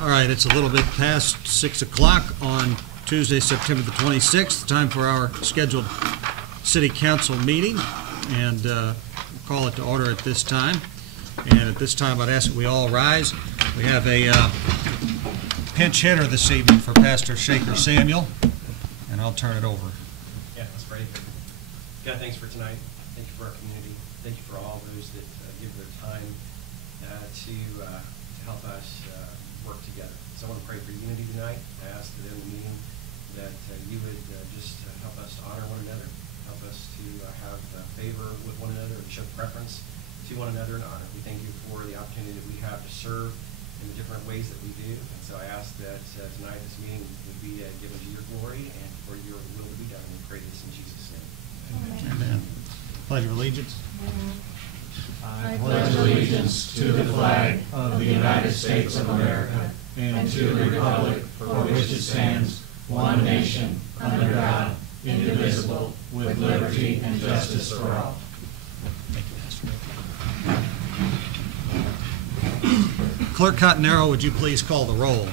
All right, it's a little bit past 6 o'clock on Tuesday, September the 26th, time for our scheduled City Council meeting, and we'll call it to order at this time. And at this time, I'd ask that we all rise. We have a pinch hitter this evening for Pastor Shaker Samuel, and I'll turn it over. Yeah, let's pray. God, thanks for tonight. Thank you for our community. Thank you for all those that give their time to help us work together. So I want to pray for unity tonight. I ask that in the meeting that you would just help us to honor one another, help us to have favor with one another, and show preference to one another in honor. We thank you for the opportunity that we have to serve in the different ways that we do. And so I ask that tonight this meeting would be given to your glory and for your will to be done. We pray this in Jesus' name. Amen. Pledge of allegiance. I pledge allegiance to the flag of the United States of America and to the republic for which it stands, one nation, under God, indivisible, with liberty and justice for all. Clerk Cottonero, would you please call the roll?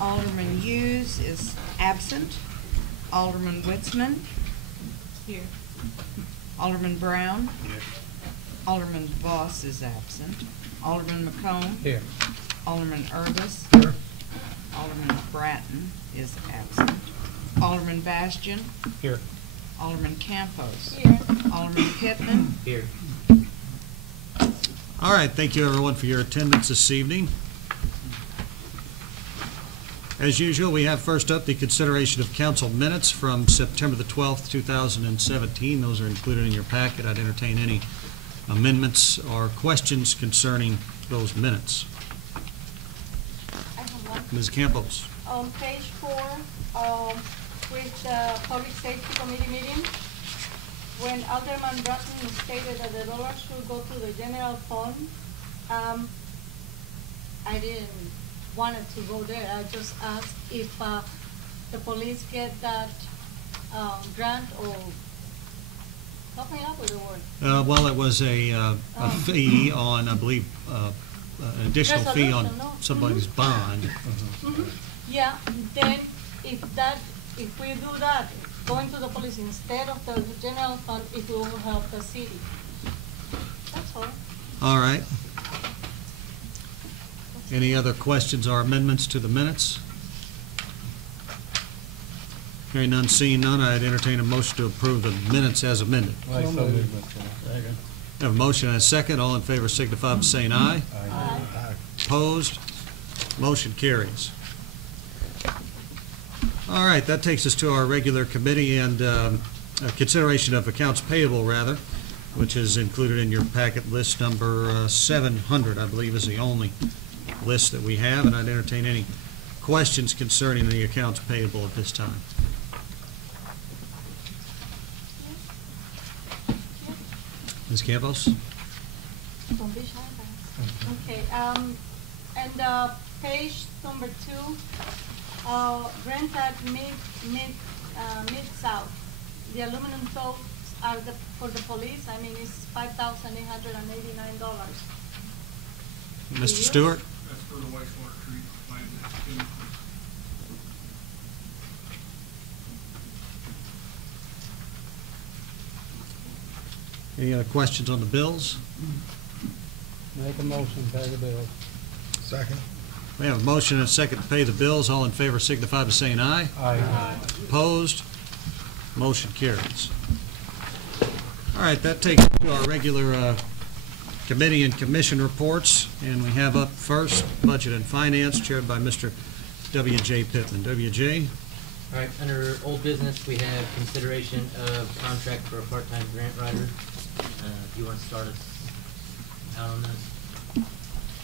Alderman Hughes is absent. Alderman Witzman. Here. Alderman Brown. Here. Alderman Voss is absent. Alderman McComb. Here. Alderman Urbis. Here. Alderman Bratton is absent. Alderman Bastian. Here. Alderman Campos. Here. Alderman Pittman. Here. All right, thank you everyone for your attendance this evening. As usual, we have first up the consideration of council minutes from September the 12th, 2017. Those are included in your packet. I'd entertain any amendments or questions concerning those minutes. I have one. Ms. Campos. On page 4, with the Public Safety Committee meeting, when Alderman Bratton stated that the dollars should go to the general fund, I didn't want it to go there. I just asked if the police get that grant or help me out with the word. Well, it was a fee on, I believe, an additional fee on Resolution, no? somebody's bond. Yeah, then if we do that, going to the police instead of the general fund, it will help the city. That's all. All right. Any other questions or amendments to the minutes? Hearing none, seeing none, I'd entertain a motion to approve the minutes as amended. I have a motion and a second. All in favor signify by saying aye. Aye. Opposed? Motion carries. All right, that takes us to our regular committee and consideration of accounts payable, rather, which is included in your packet. List number 700, I believe, is the only list that we have, and I'd entertain any questions concerning the accounts payable at this time. Ms. Campos? Don't be shy, guys. Okay, and page number 2, rent at Mid-South. The aluminum totes are for the police. I mean, it's $5,889. Mr. Stewart? That's for the wastewater treatment plant. Any other questions on the bills? Make a motion, pay the bill. Second. We have a motion and a second to pay the bills. All in favor signify by saying aye. Aye. Opposed? Motion carries. All right, that takes us to our regular committee and commission reports, and we have up first Budget and Finance, chaired by Mr. W.J. Pittman. W.J.? All right, under old business, we have consideration of contract for a part-time grant writer. If you want to start us out on this.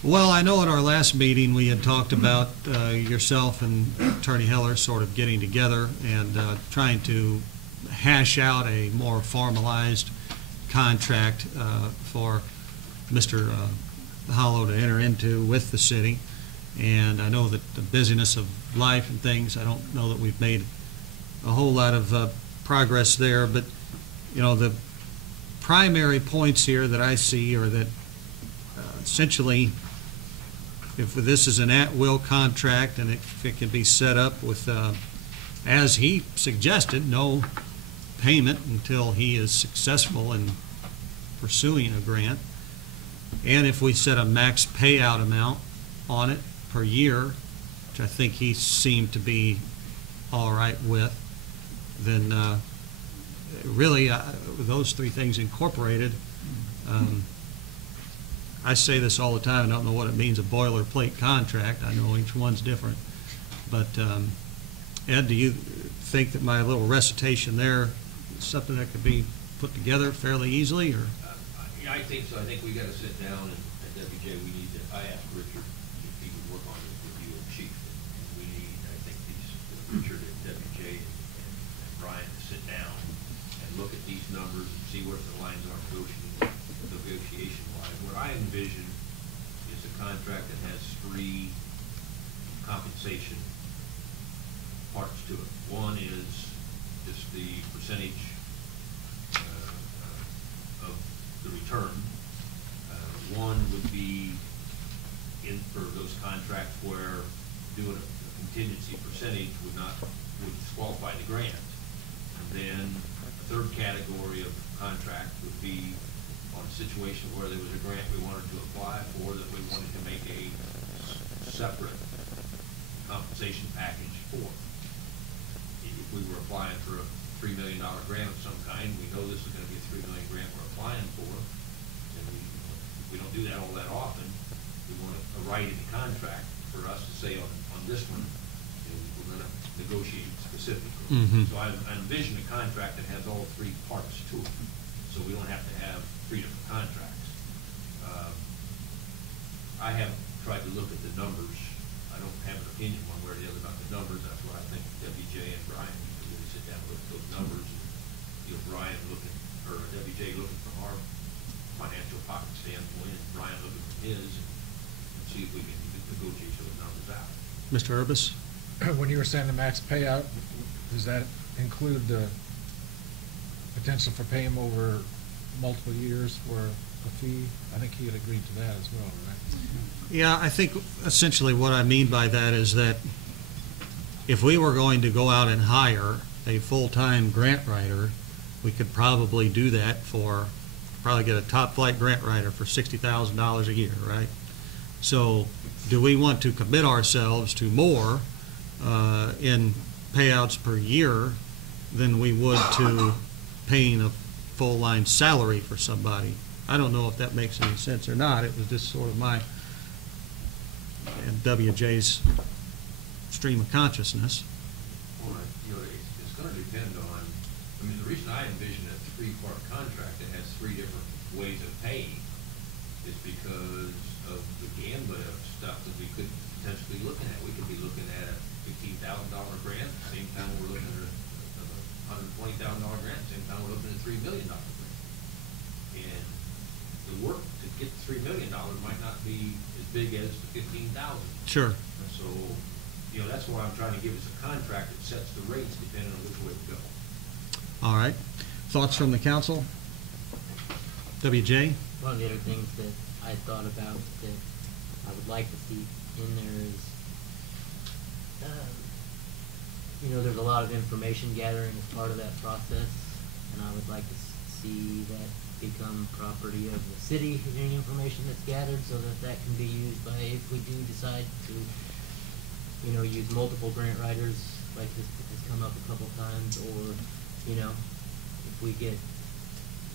Well, I know at our last meeting, we had talked about yourself and Attorney Heller sort of getting together and trying to hash out a more formalized contract for Mr. Hollow to enter into with the city. And I know that the busyness of life and things, I don't know that we've made a whole lot of progress there. But, you know, the primary points here that I see are that essentially if this is an at-will contract and if it can be set up with, as he suggested, no payment until he is successful in pursuing a grant, and if we set a max payout amount on it per year, which I think he seemed to be all right with, then really, those three things incorporated, I say this all the time, I don't know what it means, a boilerplate contract. I know each one's different. But Ed, do you think that my little recitation there is something that could be put together fairly easily, or? Yeah, I think so. I think we gotta sit down and at WJ, we need to, I asked Richard if he would work on this with you and Chief. And we need, I think Richard and WJ and Brian to sit down and look at these numbers and see what the lines are negotiation wise. What I envision is a contract that has three compensation parts to it. One is just the percentage of the return. One would be for those contracts where doing a contingency percentage would disqualify the grant. And then a third category of contract would be on a situation where there was a grant we wanted to apply for that we wanted to make a separate compensation package for. If we were applying for a $3 million grant of some kind, we know this is going to be a $3 million grant we're applying for, and we don't do that all that often. We want a right in the contract for us to say on this one, we're going to negotiate specifically. Mm-hmm. So I envision a contract that has all three parts to it, so we don't have to have three different contracts. I have tried to look at the numbers. I don't have an opinion one way or the other about the numbers. That's what I think WJ and Brian need to really sit down and look at those numbers. And, Brian looking, or WJ looking from our financial pocket standpoint, and Brian looking from his, and see if we can negotiate those numbers out. Mr. Urbis? When you were saying the max payout, does that include the potential for pay him over multiple years for a fee? I think he had agreed to that as well, right? Yeah, I think essentially what I mean by that is that if we were going to go out and hire a full-time grant writer, we could probably do that probably get a top-flight grant writer for $60,000 a year, right? So do we want to commit ourselves to more in payouts per year than we would to paying a full-line salary for somebody? I don't know if that makes any sense or not. It was just sort of my and WJ's stream of consciousness. Well, it's going to depend on, the reason I envision a three-part contract that has three different ways of paying is because of the gambit of stuff that we could potentially be looking at. We could be looking at a $15,000 grant, at the same time we're looking at a $120,000 grant, at the same time we're looking at a $3 million grant. And the work to get $3 million might not be as big as the $15,000. Sure. So, that's why I'm trying to give us a contract that sets the rates depending on which way to go. All right. Thoughts from the council? WJ? One of the other things that I thought about that I would like to see in there is, there's a lot of information gathering as part of that process, and I would like to see that become property of the city, any information that's gathered, so that can be used by, if we do decide to, use multiple grant writers, like this has come up a couple times, or, if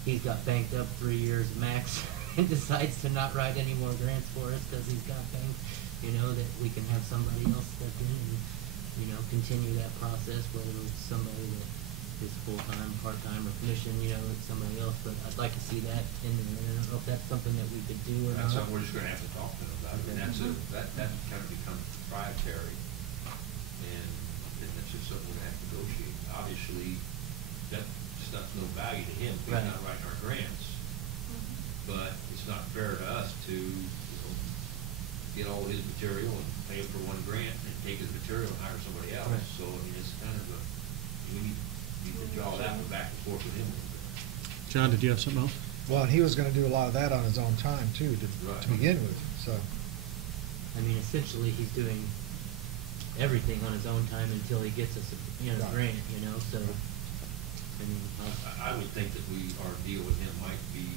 he's got banked up 3 years max and decides to not write any more grants for us because he's got banked, that we can have somebody else step in and, continue that process, whether it's somebody that is full-time, part-time, or commission, it's somebody else, but I'd like to see that in there. I don't know if that's something that we could do or not. That's something we're just gonna have to talk to them about, and that kind of becomes proprietary, and that's just something we're gonna have to negotiate. Obviously, that stuff's no value to him, he's Right. not writing our grants, but it's not fair to us to, get all his material and pay him for one grant, and take his material and hire somebody else. Right. So, it's kind of we need to draw that one back and forth with him a little bit. John, did you have something else? Well, and he was gonna do a lot of that on his own time too, Right. to begin with, so. I mean, essentially, he's doing everything on his own time until he gets us a, Right. grant, so, I mean, I would think that our deal with him might be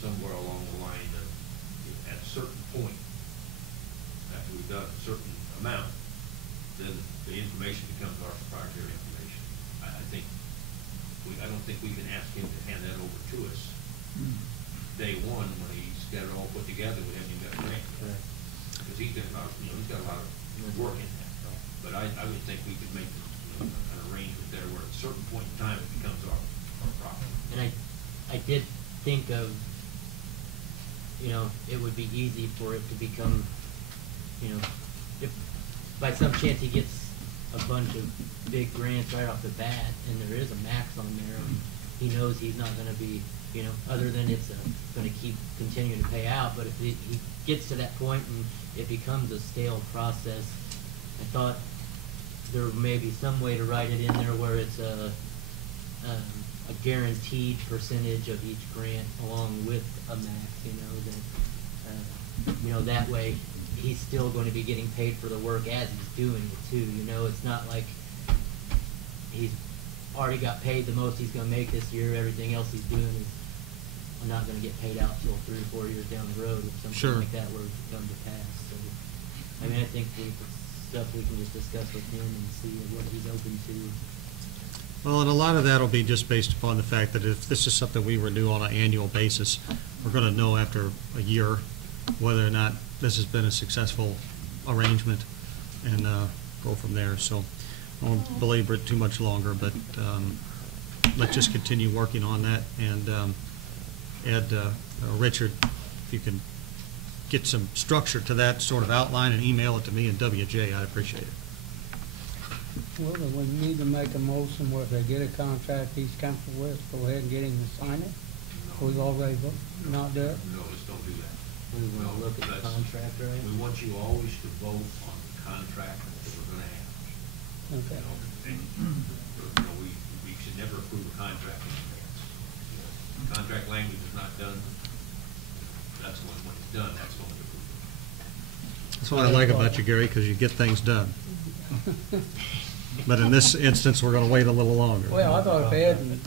somewhere along the line of, at a certain point, after we've done a certain amount, then the information becomes our proprietary information. I don't think we can ask him to hand that over to us day one when he's got it all put together. We haven't even got a grant yet. Because he's got a lot of work in that. But I would think we could make an arrangement there where at a certain point in time it becomes our property. and I did think of, it would be easy for it to become, if by some chance he gets a bunch of big grants right off the bat, and there is a max on there, and he knows he's not gonna be, other than it's gonna keep continuing to pay out, but if he gets to that point and it becomes a stale process, I thought there may be some way to write it in there where it's a guaranteed percentage of each grant along with a max, that way he's still going to be getting paid for the work as he's doing it too, it's not like he's already got paid the most he's gonna make this year, everything else he's doing is not gonna get paid out till 3 or 4 years down the road if something Sure. like that were to come to pass, so, I mean, I think stuff we can just discuss with him and see what he's open to. Well, and a lot of that will be just based upon the fact that if this is something we renew on an annual basis, we're going to know after a year whether or not this has been a successful arrangement and go from there. So I won't belabor it too much longer, but let's just continue working on that. And Ed, Richard, if you can get some structure to that sort of outline and email it to me and WJ, I'd appreciate it. Well, then we need to make a motion where if they get a contract he's comfortable with, go ahead and get him to sign it. We've already not do it. No, let's don't do that. We wanna look at the contract, right? We want you always to vote on the contract that we're gonna have. Okay. We should never approve a contract in advance. Contract language is not done. That's when it's done, that's when we approve it. That's what I like about you, Gary, because you get things done. But in this instance, we're going to wait a little longer. Well, I thought if Ed and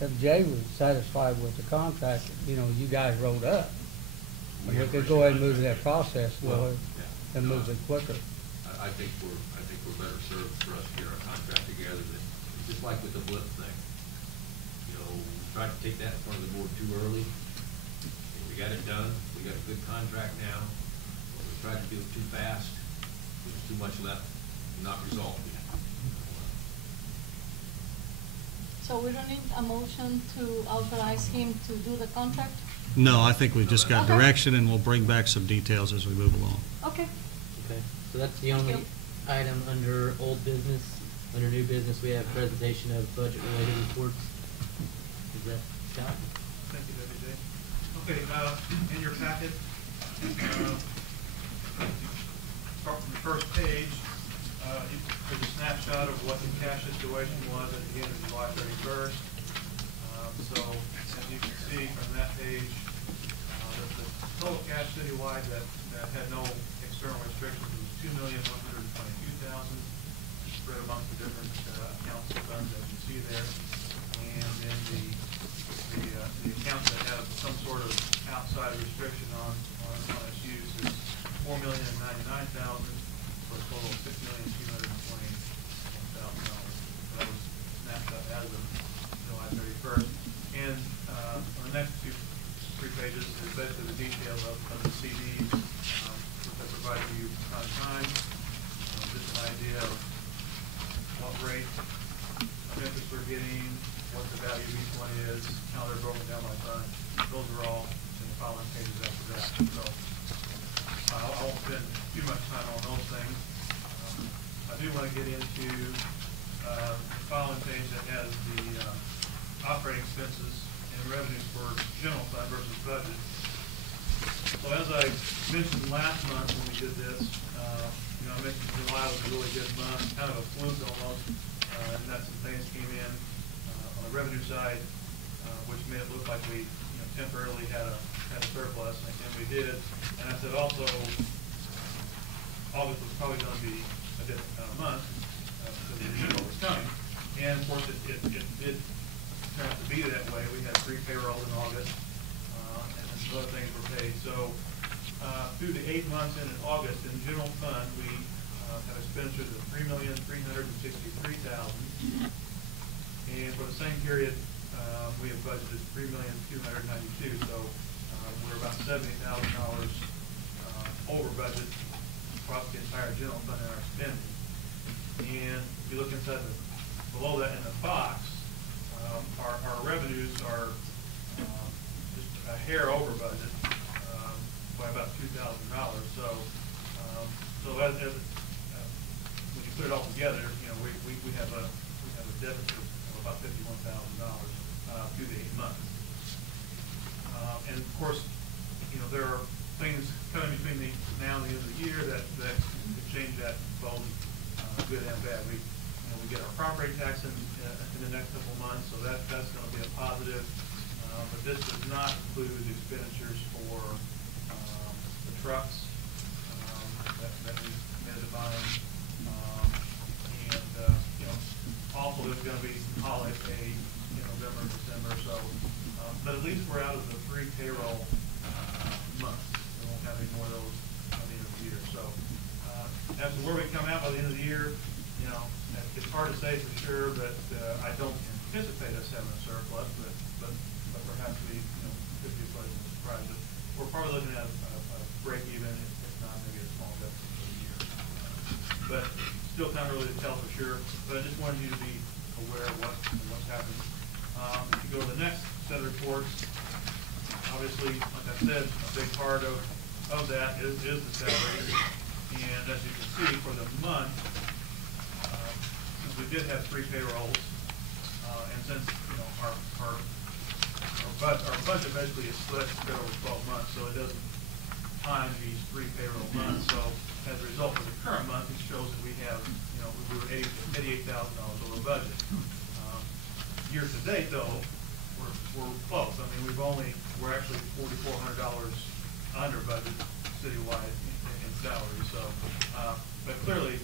if Jay was satisfied with the contract, you guys rolled up. We could go ahead and move that process, and move it quicker. I think we're better served for us to get our contract together than, just like with the blip thing. We tried to take that in front of the board too early. And we got it done. We got a good contract now. But we tried to do it too fast. There's too much left not resolved yet. So we don't need a motion to authorize him to do the contract? No, I think we've just got Okay. direction, and we'll bring back some details as we move along. Okay. Okay, so that's the Thank only you. item under old business. Under new business, we have presentation of budget-related reports. Is that Scott? Thank you, WJ. Okay, in your packet, start from the first page, there's a snapshot of what the cash situation was at the end of July 31st. So, as you can see from that page, the total cash citywide that had no external restrictions was $2,122,000, spread amongst the different accounts and funds as you see there. And then the accounts that have some sort of outside restriction on its use is $4,099,000 for a total of $6,221,000. That was snapshot as of July 31st. And on the next three pages is basically the detail of the CDs, which I provide to you from time to time. Just an idea of what rate of interest we're getting, what the value of each one is, how they're broken down by fund. Those are all in the following pages after that. So I won't spend too much time on those things. I do want to get into the following page that has the operating expenses and revenues for general fund versus budget. So as I mentioned last month when we did this, I mentioned July was a really good month, kind of a fluke almost, and that some things came in on the revenue side, which made it look like we temporarily had a surplus, and we did. And I said also, August was probably gonna be a different kind of month, because we knew what was coming. And of course, it did turn out to be that way. We had 3 payrolls in August, and then some other things were paid. So, through the 8 months in August, in general fund, we have expenditures of $3,363,000. And for the same period, we have budgeted $3,292,000. So we're about $70,000 over budget across the entire general fund in our spending. And if you look inside below that in the box, our revenues are just a hair over budget by about $2,000. So when you put it all together, we have a deficit of about $51,000 through the 8 months. And of course, there are things coming between now and the end of the year that could change that both good and bad. We get our property tax in the next couple of months, so that's going to be a positive. But this does not include expenditures for the trucks that we committed to buying. Also there's going to be some holiday pay in November and December, so, but at least we're out of the 3 payroll months. We won't have any more of those by the end of the year. So, as to where we come out by the end of the year, it's hard to say for sure, but I don't anticipate us having a surplus, but perhaps we, could be a pleasant surprise. But we're probably looking at a break even, if not maybe a small deficit for the year. But still kind of early to tell for sure, but I just wanted you to be aware of what's happening. If you go to the next set of reports, obviously, like I said, a big part of that is the salaries. And as you can see, for the month, since we did have 3 payrolls, and since our budget basically is split over 12 months, so it doesn't time these 3 payroll months. So as a result of the current month, it shows that we have, we were $88,000 over budget. Year to date, though, we're close. I mean, we're actually $4,400 under budget citywide in salary. So, but clearly,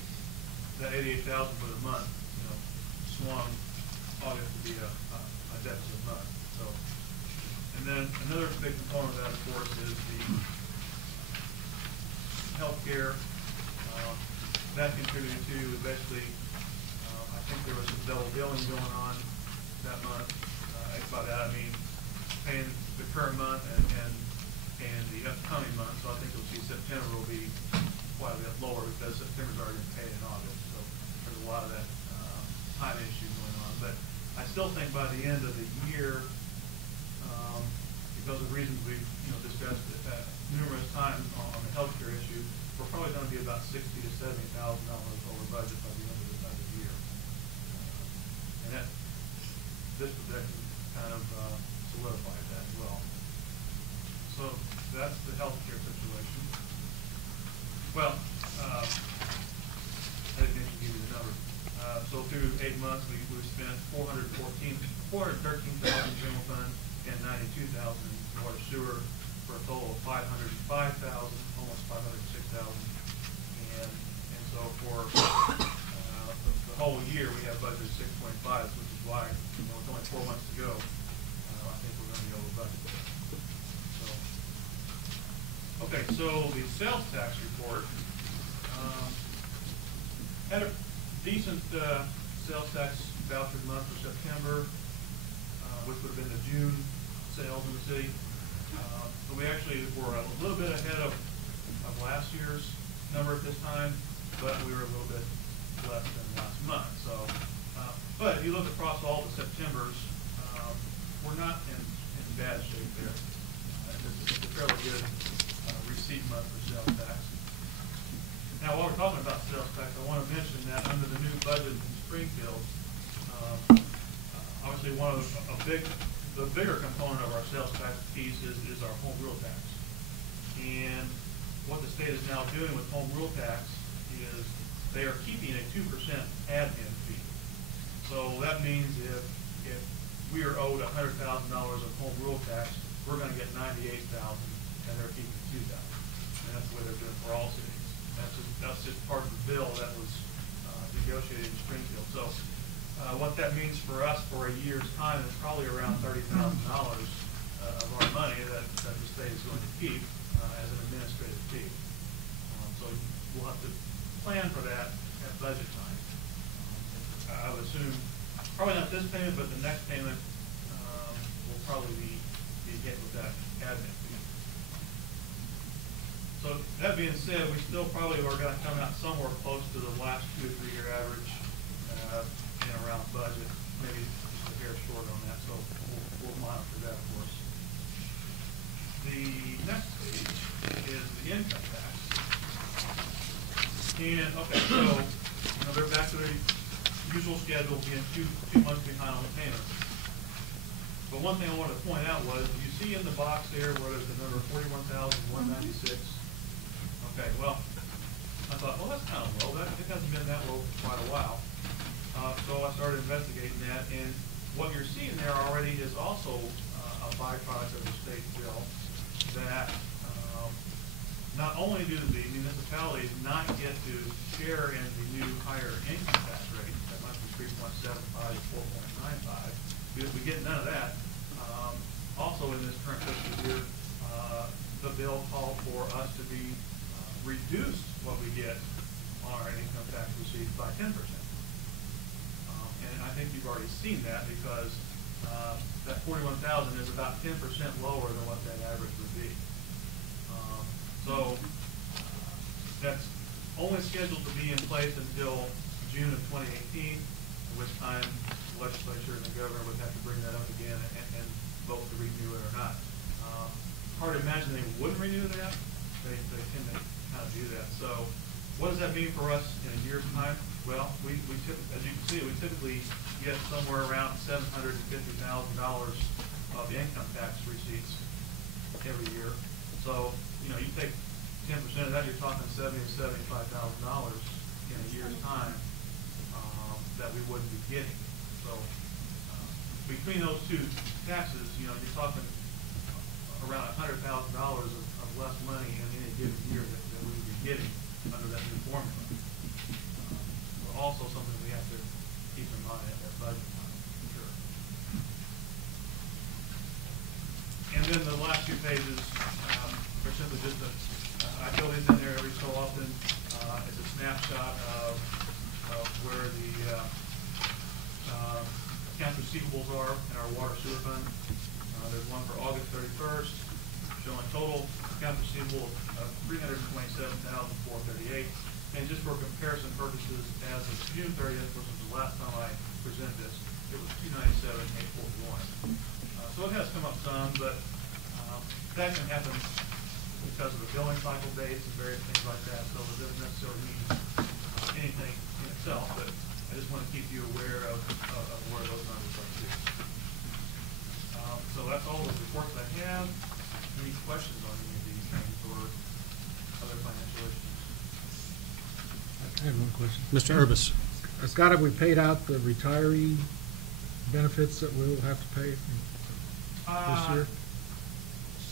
that $88,000 for the month, swung August to be a deficit month. So, and then another big component of that, of course, is the healthcare. That contributed to basically, I think there was some double billing going on that month. By that I mean paying the current month and the upcoming month. So I think you'll see September will be quite a bit lower because September's already been paid in August. So there's a lot of that time issue going on. But I still think by the end of the year, because of reasons we've discussed numerous times on the healthcare issue, we're probably going to be about $60,000 to $70,000 over budget by the end of the year. And this projection kind of solidifies that as well. So that's the healthcare situation. Well, I didn't need to give you the numbers. So through 8 months, we've spent $413,000 general fund and $92,000 in water sewer for a total of $505,000, almost $506,000. And so for the whole year, we have budgeted 6.5, which is why, with only 4 months to go, I think we're going to be over budget. Okay, so the sales tax report had a decent sales tax voucher month for September, which would have been the June sales in the city. But we actually were a little bit ahead of last year's number at this time, but we were a little bit less than last month. So, but if you look across all the Septembers, we're not in bad shape there. It's a fairly good receipt month for sales tax. Now, while we're talking about sales tax, I want to mention that under the new budget in Springfield, obviously the bigger component of our sales tax piece is our home rule tax. And what the state is now doing with home rule tax is they are keeping a 2% admin fee. So that means if we are owed $100,000 of home rule tax, we're going to get $98,000, and they're keeping $2,000. And that's the way they're doing for all cities. That's just that's just part of the bill that was negotiated in Springfield. So what that means for us for a year's time is probably around $30,000 of our money that the state is going to keep as an administrative fee. So we'll have to plan for that at budget time. I would assume, probably not this payment, but the next payment will probably be hit with that admin fee. So that being said, we still probably are going to come out somewhere close to the last 2 or 3 year average in around budget, maybe just a hair short on that. So we'll monitor that, of course. The next page is the income tax. And okay, so they're back to their usual schedule, being two months behind on the payments. But one thing I wanted to point out was, you see in the box there where there's the number 41,196. Okay, well, I thought, well, that's kind of low. It hasn't been that low for quite a while. So I started investigating that, and what you're seeing there already is also a byproduct of the state bill that not only do the municipalities not get to share in the new higher income tax rate, that must be 3.75 to 4.95, we get none of that. Also in this current fiscal year, the bill called for us to be reduce what we get on our income tax receipts by 10%. And I think you've already seen that, because that 41,000 is about 10% lower than what that average would be. So that's only scheduled to be in place until June of 2018, at which time the legislature and the governor would have to bring that up again and vote to renew it or not. Hard to imagine they wouldn't renew that. They tend to kind of do that. So what does that mean for us in a year's time? Well, as you can see, we typically get somewhere around $750,000 of income tax receipts every year. So, you take 10% of that, you're talking $70,000 to $75,000 in a year's time that we wouldn't be getting. So between those two taxes, you're talking around $100,000 of less money in any given year that we would be getting under that new formula. Also something we have to keep in mind at that budget time, for sure. And then the last few pages are simply just I throw these in there every so often. It's a snapshot of where the accounts receivables are in our water sewer fund. There's one for August 31st, showing total accounts receivable of $327,438. And just for comparison purposes, as of June 30th, which was the last time I presented this, it was $297,841. So it has come up some, but that can happen because of the billing cycle dates and various things like that. So it doesn't necessarily mean anything in itself, but I just want to keep you aware of where those numbers are too. So that's all the reports I have. Any questions on any of these things or other financial issues? I have one question. Mr. Urbis. Scott, have we paid out the retiree benefits that we'll have to pay this year?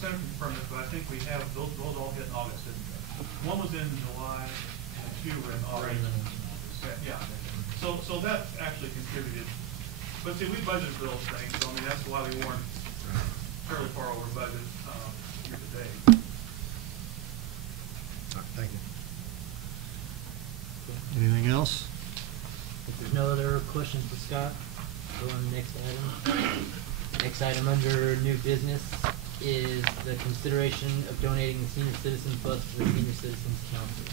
Senator confirmed it, but I think we have, those all hit in August, didn't they? One was in July, and 2 were in August. Yeah. So that actually contributed. But see, we budgeted for those things, so I mean, that's why we weren't fairly far over budget year to date. Thank you. Anything else? If there's no other questions for Scott, go on to the next item. Next item under new business is the consideration of donating the senior citizens bus to the Senior Citizens Council.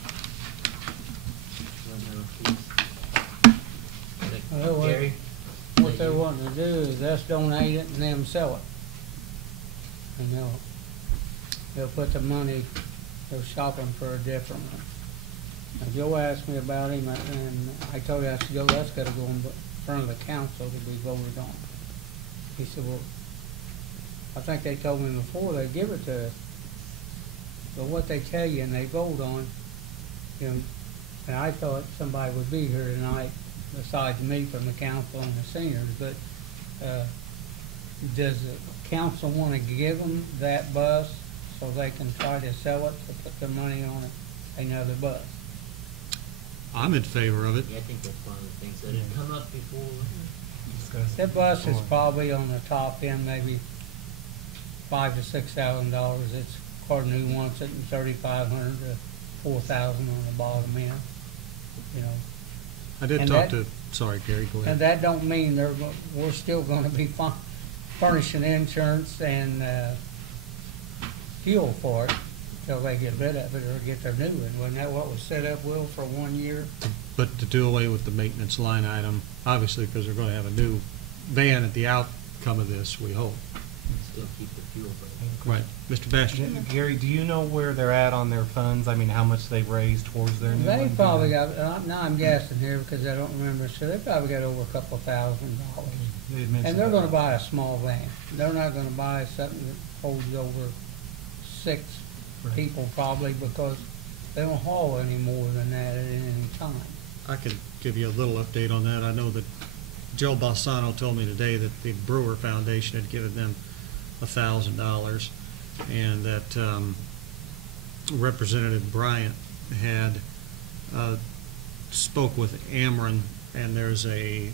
Well, Gary? What they're wanting to do is us donate it and them sell it. And they'll put the money, they're shopping for a different one. Now, Joe asked me about him, and I told him, I said, Joe, that's gotta go in front of the council to be voted on. He said, well, I think they told me before they'd give it to us. But what they tell you and they vote on, and I thought somebody would be here tonight besides me from the council and the seniors, but does the council want to give them that bus so they can try to sell it to put the money on another bus? I'm in favor of it. Yeah, I think that's one of the things that had come up before. That bus is probably on the top end, maybe $5,000 to $6,000. It's according to who wants it, and $3,500 to $4,000 on the bottom end. You know, I did And talk that- to, sorry, Gary, go and ahead. that don't mean we're still going to be furnishing insurance and fuel for it till they get rid of it or get their new one. Wasn't that what was set up, Will, for 1 year? But to do away with the maintenance line item, obviously, because they're going to have a new van at the outcome of this, we hope. Still keep the fuel rate. Right. Mr. Bastian? Gary, do you know where they're at on their funds? I mean, how much they've raised towards their new one? They probably got, now I'm guessing here because I don't remember, so they probably got over a couple $1,000. They had mentioned And they're that. gonna buy a small van. They're not gonna buy something that holds over 6 Right. people probably, because they don't haul any more than that at any time. I could give you a little update on that. I know that Joe Balsano told me today that the Brewer Foundation had given them $1,000, and that Representative Bryant had spoke with Ameren, and there's a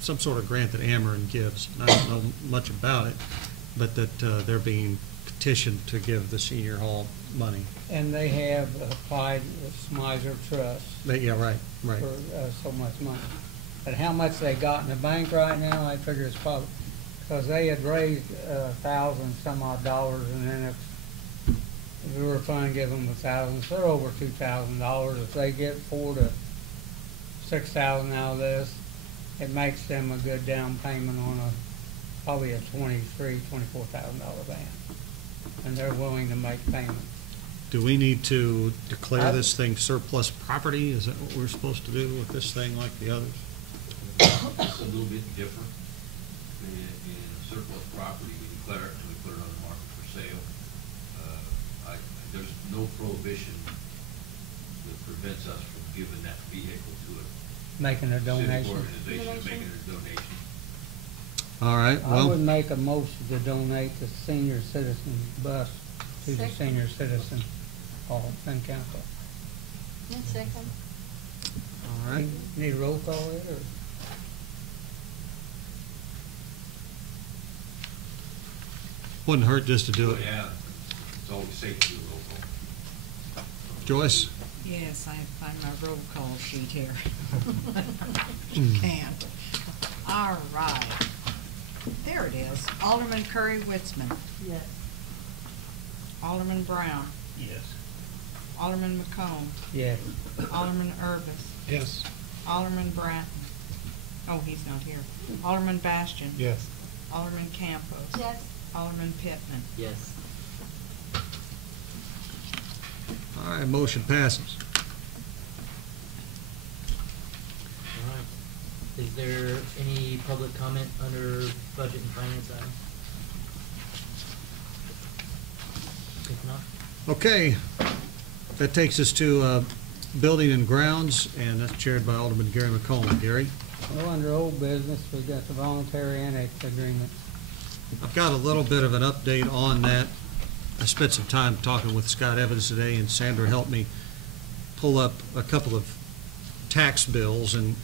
some sort of grant that Ameren gives. I don't know much about it, but that they're being petitioned to give the senior hall money. And they have applied with Smizer Trust Yeah, right. for so much money. But how much they got in the bank right now, I figure it's probably, because they had raised $1,000 some odd, and then if the Brewer Fund give them $1,000, so they're over $2,000. If they get $4,000 to $6,000 out of this, it makes them a good down payment on probably a $23,000, $24,000 van. And they're willing to make payments. Do we need to declare this thing surplus property? Is that what we're supposed to do with this thing like the others? It's a little bit different. In surplus property, we declare it and we put it on the market for sale. There's no prohibition that prevents us from giving that vehicle to a Making a civic donation. organization, making a donation. All right, I would well, make a motion to donate the senior citizen bus to the Second. senior citizen hall, Penn Council. One second. all right. Need a roll call there, or? Wouldn't hurt just to do it. Yeah, it's always safe to do a roll call. Joyce? Yes, I have to find my roll call sheet here. Mm. Can't. All right. There it is. Alderman Curry Witzman. Yes. Alderman Brown. Yes. Alderman McComb. Yes. Alderman Urbis. Yes. Alderman Bratton. Oh, he's not here. Alderman Bastian. Yes. Alderman Campos. Yes. Alderman Pittman. Yes. All right, motion passes. All right. Is there any public comment under budget and finance items? If not, Okay, that takes us to Building and Grounds, and that's chaired by Alderman Gary McCollum. Gary? Well, under old business, we've got the voluntary annex agreement. I've got a little bit of an update on that. I spent some time talking with Scott Evans today, and Sandra helped me pull up a couple of tax bills, and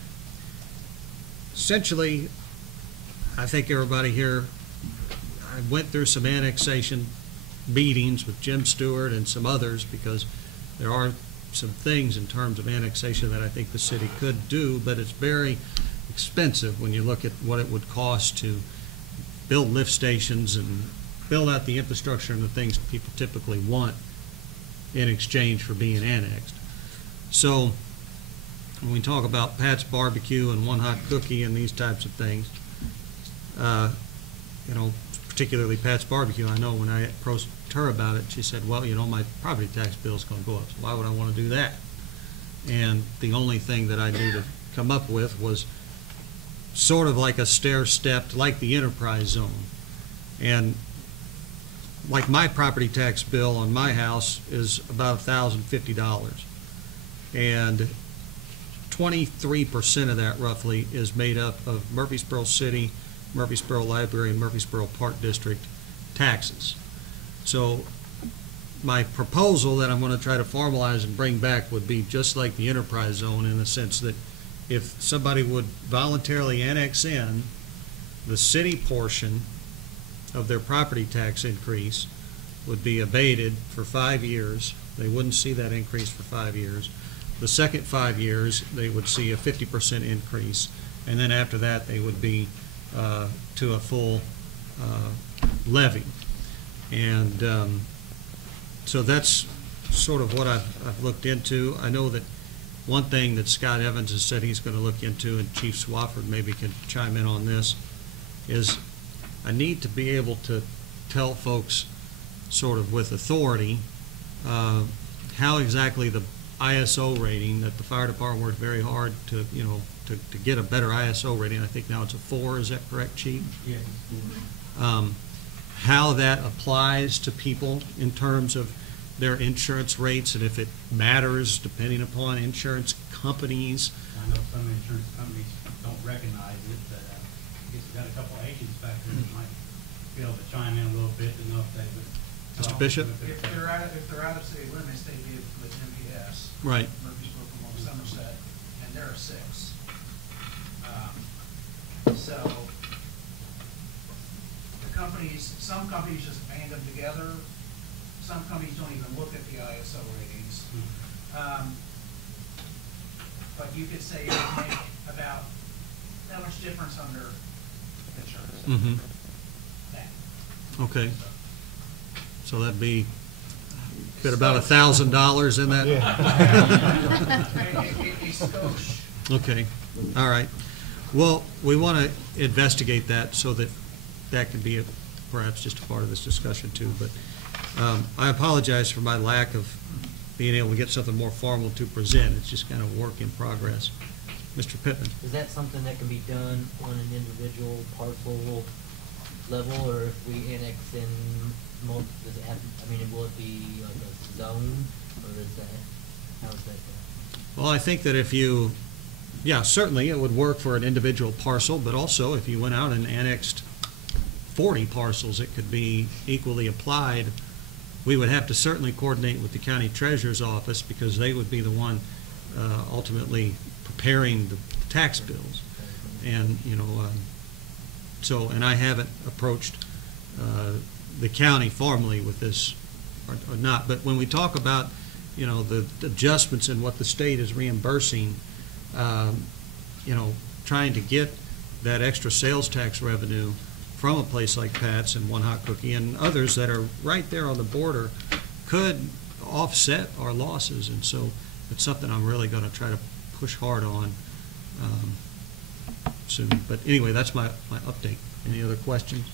essentially, I think everybody here, I went through some annexation meetings with Jim Stewart and some others, because there are some things in terms of annexation that I think the city could do, but it's very expensive when you look at what it would cost to build lift stations and build out the infrastructure and the things people typically want in exchange for being annexed. So when we talk about Pat's Barbecue and One Hot Cookie and these types of things, you know, particularly Pat's Barbecue, I know when I approached her about it, she said, well, you know, my property tax bill is going to go up, so why would I want to do that? And the only thing that I knew to come up with was sort of like a stair-stepped, like the enterprise zone. And like my property tax bill on my house is about $1,050. And 23% of that roughly is made up of Murphysboro City, Murphysboro Library, and Murphysboro Park District taxes. So my proposal that I'm going to try to formalize and bring back would be just like the enterprise zone, in the sense that if somebody would voluntarily annex in, the city portion of their property tax increase would be abated for 5 years. They wouldn't see that increase for 5 years. The second 5 years, they would see a 50% increase, and then after that, they would be to a full levy. And so that's sort of what I've looked into. I know that one thing that Scott Evans has said he's going to look into, and Chief Swafford maybe can chime in on this, is I need to be able to tell folks sort of with authority how exactly the ISO rating that the fire department worked very hard to, to get a better ISO rating. I think now it's a 4, is that correct, Chief? Yes. How that applies to people in terms of their insurance rates, and if it matters depending upon insurance companies. I know some insurance companies don't recognize it, but I guess we've got a couple of agents back there that might be able to chime in a little bit to know if they would. Mr. Bishop? If they're out of city limits, they bid with MPS. Right. Murphysboro, Pomona, Somerset, and they're a 6. So the companies, some companies just band them together. Some companies don't even look at the ISO ratings. But you could say it would make about that much difference under insurance. Mm-hmm. That. Okay. So that'd be bit about $1,000 in that? A skosh. Okay, all right. Well, we want to investigate that so that that could be perhaps just a part of this discussion too. But I apologize for my lack of being able to get something more formal to present. It's just kind of work in progress. Mr. Pittman. Is that something that can be done on an individual parcel level, or if we annex in does it have, I mean, will it be like a zone, or is that, how is that done? Well, I think that if you, yeah, certainly it would work for an individual parcel, but also if you went out and annexed 40 parcels, it could be equally applied. We would have to certainly coordinate with the county treasurer's office, because they would be the one ultimately preparing the tax bills. And, so, and I haven't approached the county formally with this or not, but when we talk about, the adjustments in what the state is reimbursing, trying to get that extra sales tax revenue from a place like Pat's and One Hot Cookie and others that are right there on the border could offset our losses. And so it's something I'm really going to try to push hard on soon. But anyway, that's my update. Any other questions?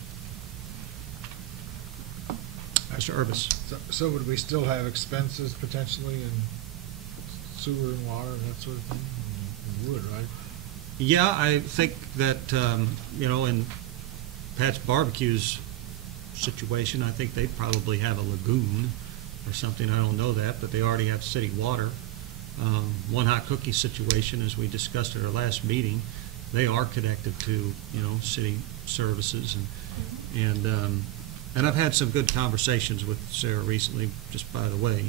Mr. Urbis. So would we still have expenses potentially in sewer and water and that sort of thing? We would, right? Yeah, I think that, in Pat's Barbecue's situation, I think they probably have a lagoon or something. I don't know that, but they already have city water. One Hot Cookie situation, as we discussed at our last meeting, they are connected to, city services. And I've had some good conversations with Sarah recently, just by the way.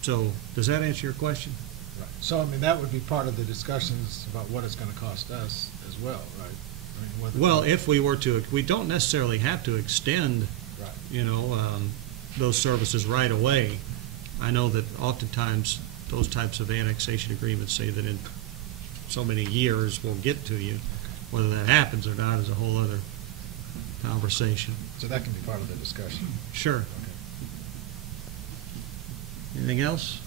So does that answer your question? Right. So, I mean, that would be part of the discussions about what it's going to cost us as well, right? I mean, well, if we were to, we don't necessarily have to extend, right. Those services right away. I know that oftentimes those types of annexation agreements say that in so many years we'll get to you. Whether that happens or not is a whole other conversation. So that can be part of the discussion. Sure. Okay. Anything else?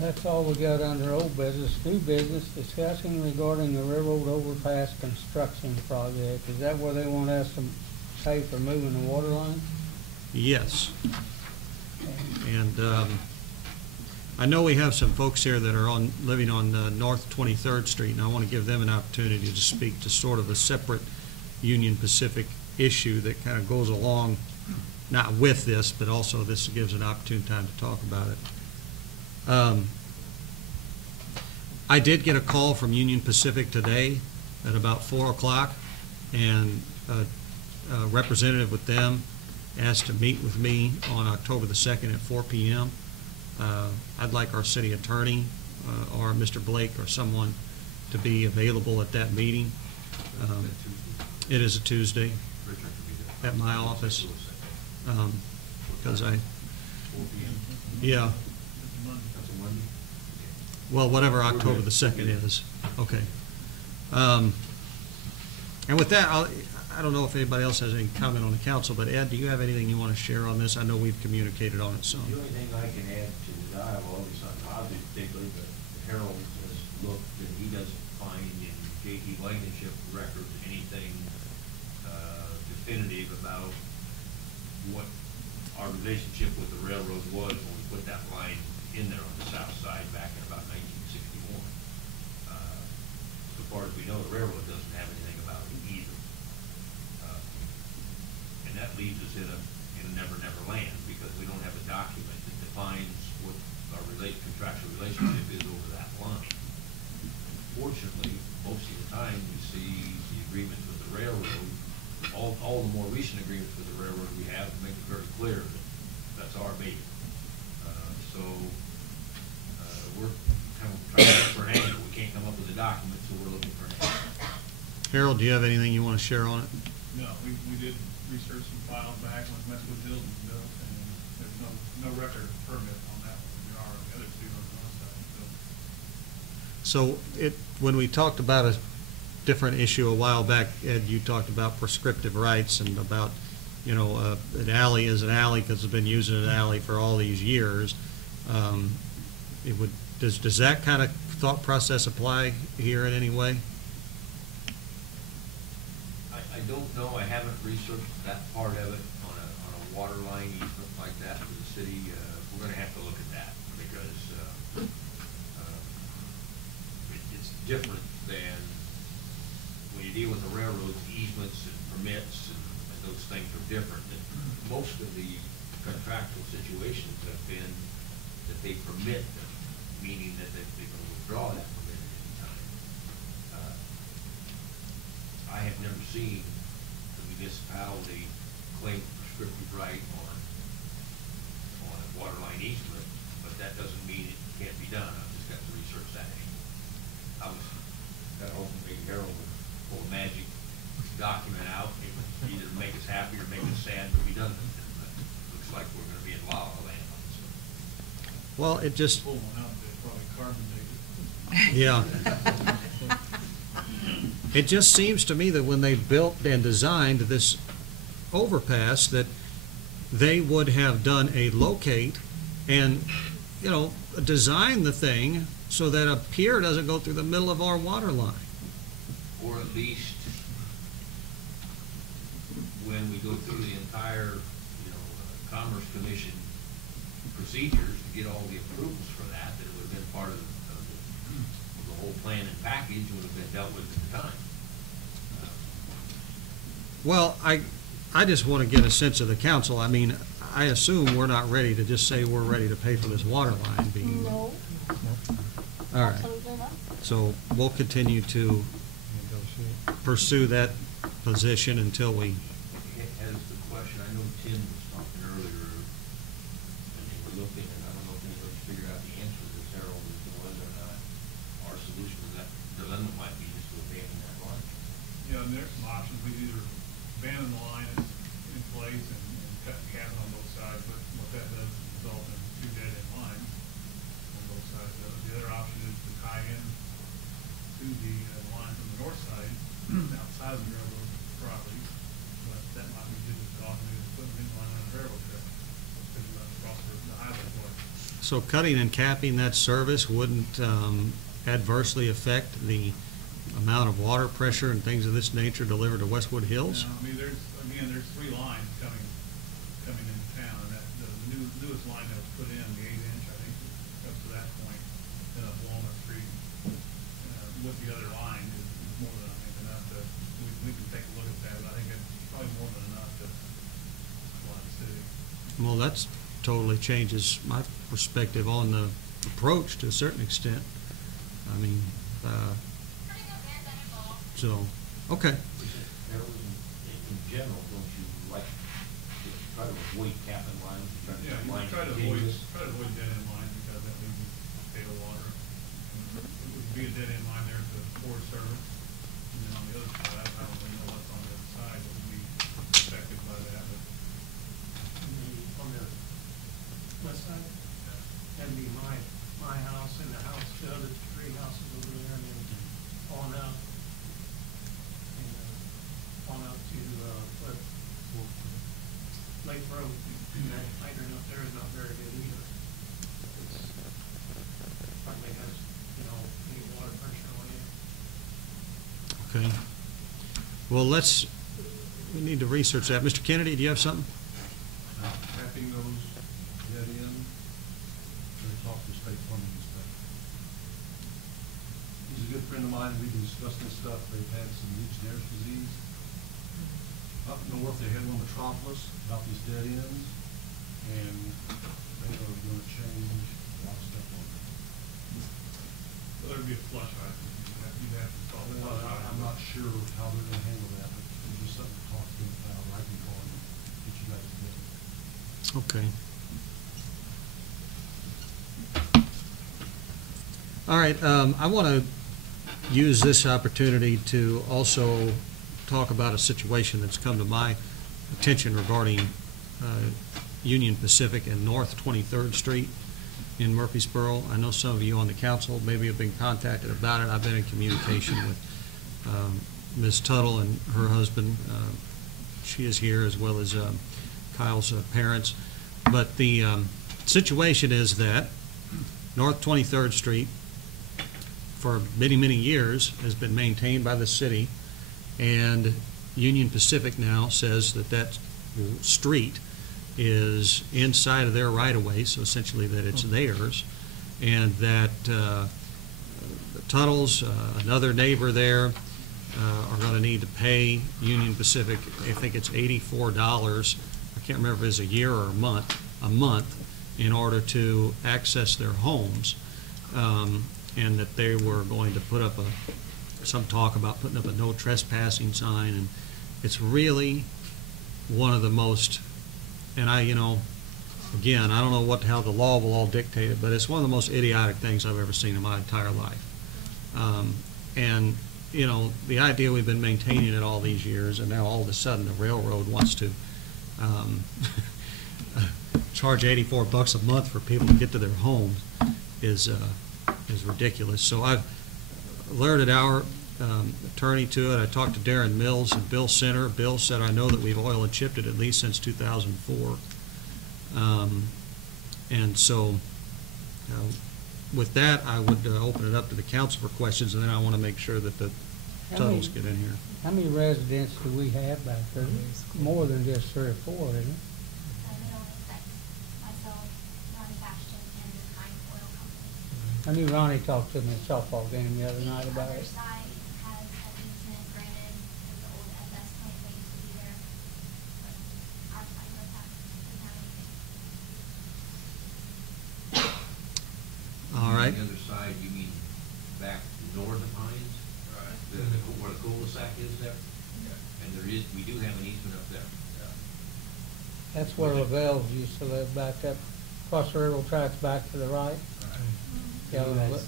That's all we got under old business. New business, discussion regarding the railroad overpass construction project. Is that where they want us to pay for moving the water line? Yes. And I know we have some folks here that are living on North 23rd Street, and I want to give them an opportunity to speak to sort of a separate Union Pacific issue that kind of goes along, not with this, but also this gives an opportune time to talk about it. I did get a call from Union Pacific today at about 4 o'clock, and a representative with them asked to meet with me on October the 2nd at 4 p.m. I'd like our city attorney or Mr. Blake or someone to be available at that meeting. It is a Tuesday at my office. Because yeah. Well, whatever October the 2nd is. Okay. And with that, I don't know if anybody else has any comment on the council, but Ed, do you have anything you want to share on this? I know we've communicated on it some. The only thing I can add to the dialogue is not positive particularly, but Harold has looked and he doesn't find in J.T. Blankenship records anything definitive about what our relationship with the railroad was when we put that line in there on the south side back in about 1961. So far as we know, the railroad doesn't have anything about it either. And that leaves us in a never-never land because we don't have a document that defines what our contractual relationship is over that line. Fortunately, most of the time we see the agreements with the railroad, all the more recent agreements with the railroad we have make it very clear that that's our baby. We're kind of trying to look for an angle. We can't come up with a document, so we're looking for an angle. Harold, do you have anything you want to share on it? No, we did research some files back when Westwood Hills was built, and there's no record of permit on that one. There are on the other two on the north side, so. So when we talked about a different issue a while back, Ed, you talked about prescriptive rights and about, you know, an alley is an alley because it's been used as an alley for all these years. Does that kind of thought process apply here in any way? I don't know. I haven't researched that part of it on a water line easement like that for the city. We're going to have to look at that because it's different than when you deal with the railroad's easements and permits and those things are different. Most of the contractual situations have been that they permit them, meaning that they can withdraw that permit at any time. I have never seen the municipality claim prescriptive right on a water line easement, but that doesn't mean it can't be done. I've just got to research that angle. I was kind of hoping maybe Harold would pull a magic document out. It would either make us happy or make us sad, but we done it. But it looks like we're going to be in La La Land on this one. Well, it just, Pull one out, but probably carbon dated. yeah. It just seems to me that when they built and designed this overpass that they would have done a locate and, you know, design the thing so that a pier doesn't go through the middle of our water line. Or at least when we go through the entire, Commerce Commission procedures to get all the approvals for that, that it would have been part of the whole plan and package would have been dealt with at the time. Well, I just want to get a sense of the council. I mean, I assume we're not ready to just say we're ready to pay for this water line being. No, All right. absolutely not. So we'll continue to pursue that position until we. As the question, I know Tim was talking earlier, and they were looking, and I don't know if anybody's figured out the answer to this, Harold, as to whether or not our solution to that dilemma might be just to abandon that line. And there's some options. We either abandon the line in place and cut the cabin on both sides, but what that does is result in two dead-end lines on both sides of it. The other option is to tie in to the line from the north side outside of the railroad property, but that might be just as often as putting in line on a railroad track, because you run across the highway for it. So cutting and capping that service wouldn't adversely affect the amount of water pressure and things of this nature delivered to Westwood Hills? I mean, there's three lines coming into town, and that, the newest line that was put in, the 8-inch, I think, up to that point, up Walnut Street, with the other line is more than, I think, enough to, we can take a look at that, but I think it's probably more than enough to supply the city. Well, that's totally changes my perspective on the approach to a certain extent. I mean, so, okay. Harold, in general, don't you like the try to avoid capping lines, try to Yeah, keep you lines try to continuous. avoid dead end lines because that leads to stale water. It would be a dead end line there at the Forest Service. And then on the other side, I don't really know what's on the other side that would be affected by that, but. On the west side, that'd be my house and the house, the other three houses over there, and then on up. And, on up to, what, Lake Road, that hydrant up there is not very good either. It's hardly has, any water pressure on it. Okay. Well, we need to research that. Mr. Kennedy, do you have something? Tapping those dead ends, and talk to state plumbing inspector. He's a good friend of mine, we've been discussing this stuff, they've had some Legionnaire's disease. Up north, they had one Metropolis about these dead ends, and they are gonna change a lot of stuff on it. Well, there'd be a flush hydrant. You'd have to install a Well, flush hydrant. I'm not sure how they're gonna handle that, but it's just something to talk to them about, I can call and get you guys together. Okay. All right, I want to use this opportunity to also talk about a situation that's come to my attention regarding Union Pacific and North 23rd Street in Murphysboro. I know some of you on the council maybe have been contacted about it. I've been in communication with Ms. Tuttle and her husband. She is here, as well as Kyle's parents. But the situation is that North 23rd Street, for many, many years, has been maintained by the city, and Union Pacific now says that that street is inside of their right-of-way, so essentially that it's theirs, and that the Tuttles, another neighbor there, are going to need to pay Union Pacific, I think it's $84, I can't remember if it's a year or a month, in order to access their homes, and that they were going to put up some talk about putting up a no trespassing sign, and it's really one of the most, and again, I don't know how the law will all dictate it, but it's one of the most idiotic things I've ever seen in my entire life. And the idea we've been maintaining it all these years, and now all of a sudden the railroad wants to charge $84 a month for people to get to their homes is ridiculous. So I've alerted our attorney to it. I talked to Darren Mills and Bill Center. Bill said, I know that we've oil and chipped it at least since 2004. And so with that, I would open it up to the council for questions, and then I want to make sure that the Tuttles get in here. How many residents do we have back there? More than just 3 or 4, isn't it? Myself, Ronnie Bastion, and the Kind Oil Company. I knew Ronnie talked to me at softball game the other night about The other it. side has an easement granted to the old FS plant that used to be there. But our side doesn't have anything. All right. The other side, you mean back north of Hines? Right. Where the cul-de-sac is there? Yeah. And we do have an easement up there. That's where LaVelle's used to live, back up across the railroad tracks back to the right. Yeah, You guys-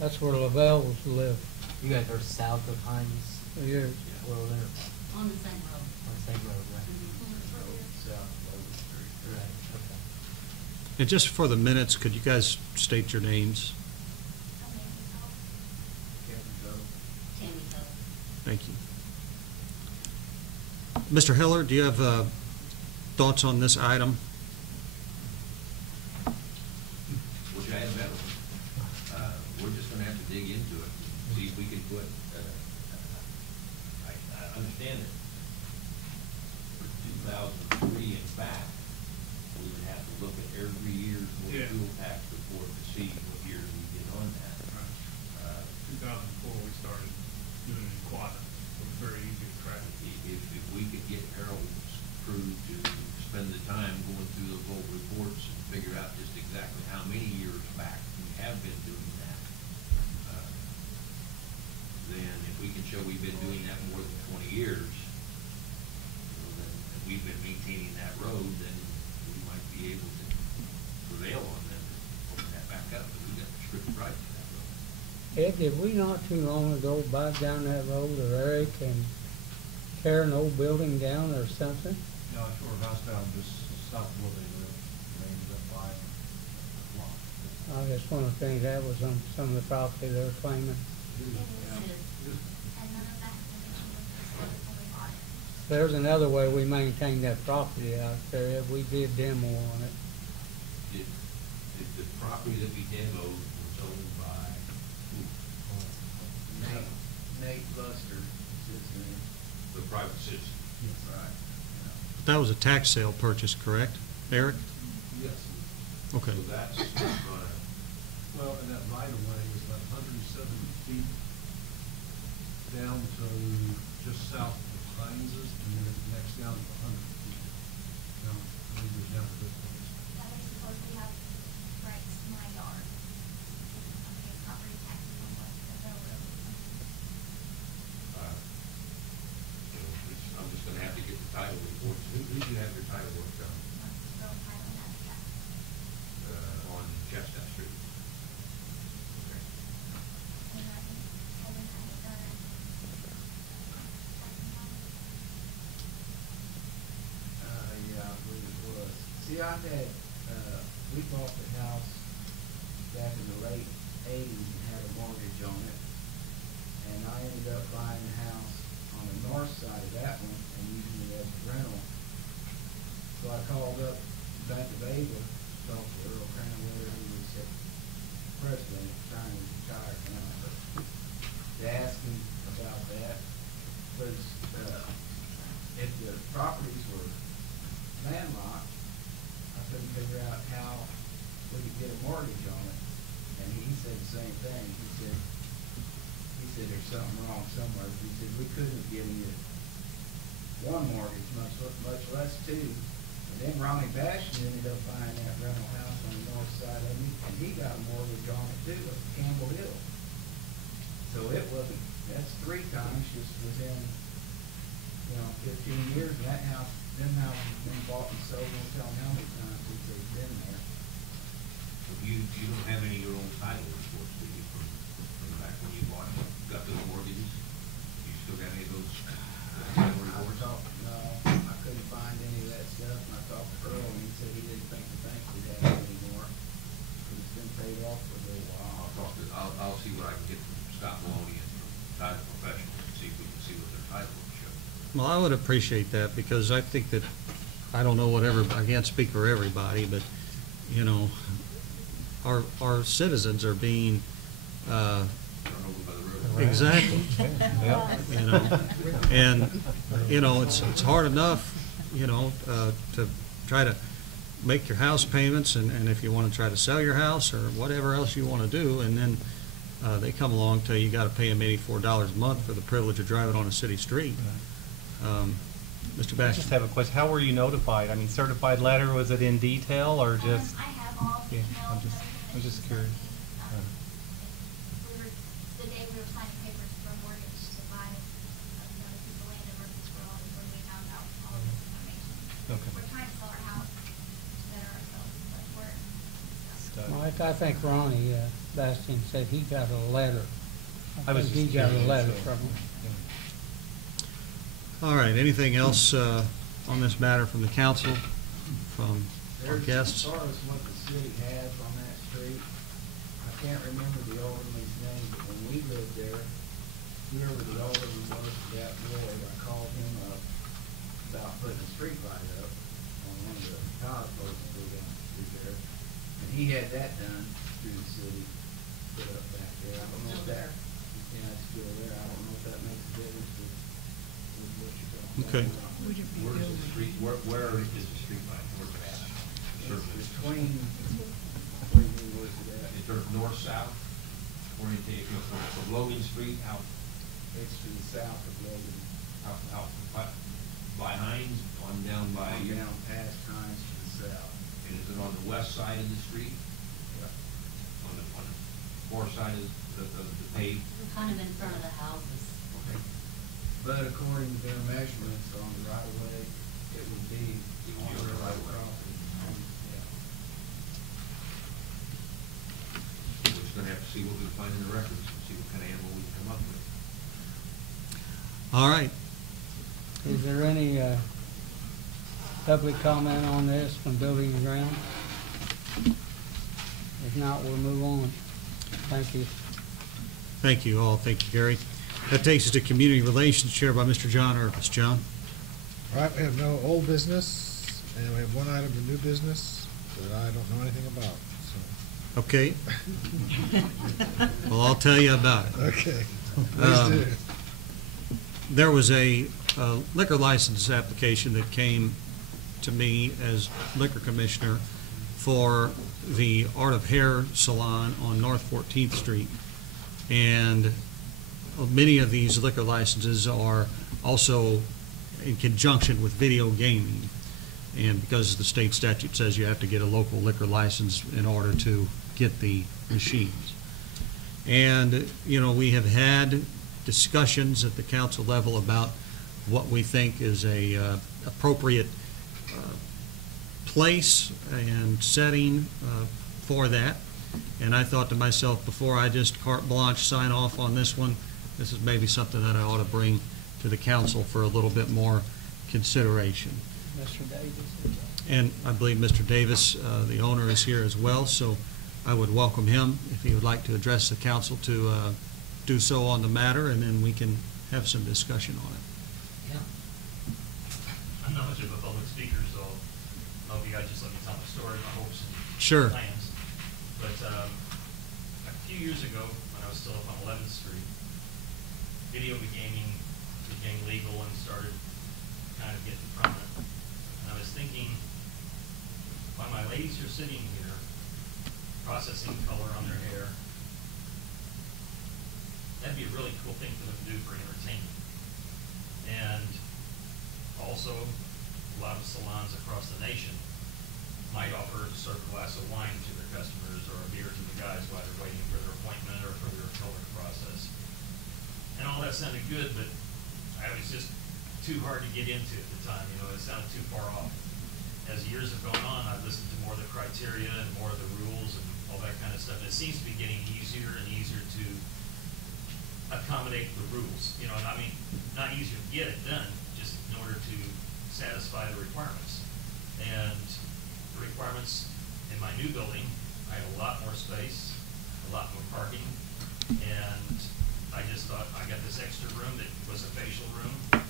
that's where LaVelle's live. You guys are south of Hines, Years. well, they're On the same road. on the same road, right? Right, okay. And just for the minutes, could you guys state your names? Tammy Hill. Thank you. Mr. Hiller, do you have thoughts on this item? Which I have that one. We're just gonna have to dig into it, and see if we can put, I understand it. For 2003 and back, we would have to look at every year's Yeah. fuel tax report to see what years we did on that. 2004, we started doing it in Quadra. It was very easy to track. If we could get Harold's crew to spend the time going through those old reports and figure out just exactly how many years back we have been doing that, then if we can show we've been doing that more than 20 years, then and we've been maintaining that road, Ed, did we not too long ago bike down that road, or Eric, and tear an old building down or something? Yeah, I tore a house down just south of where they live, and they ended up buying a lot. I just wanna think that was on some of the property they're claiming. And none of that information was disclosed when we bought it. There's another way we maintain that property out there, if we did demo on it. Did the property that we demoed was owned by who? Nate Buster is his name. The private citizen? Right. That was a tax sale purchase, correct, Eric? Yes. Okay. So that's gonna, Well, and that right of way is about 170 feet down to just south of the Hineses, and then it connects down to 100 feet. Down, maybe down to this place. That is supposed to have rights to my yard. I pay property taxes on what the railroad. I'm just gonna have to get the title reports. Who do you have your title work done? Road title and that's that. On Chestnut Street? Okay. And I think Kevin had it done. Yeah, I believe it was. See, I had, we bought the house back in the late eighties and had a mortgage on it. And I ended up buying the house on the north side of that one and using it as a rental. So I called up Bank of Ava, talked to Earl Cranwell, who was the president, trying to retire now, but to ask him about that, because, if the properties were landlocked, I couldn't figure out how we could get a mortgage on it. And he said the same thing. He said there's something wrong somewhere. He said we couldn't get you one mortgage, much less two. And then Ronnie Bastion ended up buying that rental house on the north side of me, and he got a mortgage on it too, at Campbell Hill. So it wasn't, that's 3 times just within, 15 years, and that house, them houses have been bought and sold, don't tell them how many times since they've been there. So you don't have any of your own title reports, do you, from back when you bought, got those mortgages? Do you still got any of those title reports? No, I couldn't find any of that stuff, and I talked to Earl, and he said he didn't think the bank would have it anymore. It's been paid off for a little while. I'll see what I can get from Scott Maloney and from Title Professionals and see if we can see what their title would show. Well, I would appreciate that, because I think that, I don't know whatever, I can't speak for everybody, but, our citizens are being, Run over by the road. exactly. Yeah. And, it's hard enough, to try to make your house payments, and if you want to try to sell your house or whatever else you want to do, and then they come along and tell you got to pay them $84 a month for the privilege of driving on a city street. Mr. I just Bastion? have a question. How were you notified? I mean, certified letter, was it in detail or just? I have all the Yeah, emails. I'm just curious. The day we were signing papers for mortgage to buy another piece of land in Murphysboro is when we found out all of this information. Okay. We're trying to sell our house to better ourselves, but we're stuck. Stuck. Mike, I think Ronnie Bastian said he got a letter. I was He just got a curious, letter so- from him. All right, anything else on this matter from the council, from our guests? As far as what the city has on that street, I can't remember the alderman's name, but when we lived there, whoever the alderman was for that ward, I called him up about putting a street light up on one of the power poles that go down the street there. And he had that done through the city, put up back there. I don't know if that, yeah, it's still there. I don't know if that makes a difference with what you're talking Okay. about. Where is the street, where is the street light? Where's it at? Certainly. Between, where was it at? Is there north-south orientation from Logan Street out It's to the south of Logan. by Hines, on down by? On down past Hines to the south. And is it on the west side of the street? On the far side of the paved? Kind of in front of the houses. Okay. But according to their measurements on the right of way, it would be on the right property. Yeah. We're just gonna have to see see what we can find in the records, and see what kind of animal we can come up with. All right. Is there any, public comment on this from building and ground? If not, we'll move on. Thank you. Thank you all. Thank you, Gary. That takes us to community relations, chaired by Mr. John Irvis. John? All right, we have no old business, and we have one item of new business that I don't know anything about, so. Okay. Well, I'll tell you about it. Okay, please do. There was a liquor license application that came to me as liquor commissioner for the Art of Hair Salon on North 14th Street. And many of these liquor licenses are also in conjunction with video gaming. And because the state statute says you have to get a local liquor license in order to get the machines. And, you know, we have had discussions at the council level about what we think is a appropriate place and setting for that. And I thought to myself, before I just carte blanche sign off on this one, this is maybe something that I ought to bring to the council for a little bit more consideration. Mr. Davis? And I believe Mr. Davis, the owner, is here as well, so I would welcome him if he would like to address the council to do so on the matter, and then we can have some discussion on it. Yeah. I'm not much of a public speaker, so I hope you guys just let me tell my story, my hopes and Sure. plans. But a few years ago, when I was still up on 11th Street, video gaming became legal and started kind of getting prominent. And I was thinking, while my ladies are sitting here processing color on their hair, that'd be a really cool thing for them to do for entertainment. And also, a lot of salons across the nation might offer to serve a glass of wine to their customers or a beer to the guys while they're waiting for their appointment or for their color process. And all that sounded good, but I was just too hard to get into at the time. You know, it sounded too far off. As years have gone on, I've listened to more of the criteria and more of the rules and all that kind of stuff. And it seems to be getting easier and easier to accommodate the rules. You know, and I mean, not easier to get it done, just in order to satisfy the requirements. And the requirements in my new building, I had a lot more space, a lot more parking, and I just thought I got this extra room that was a facial room.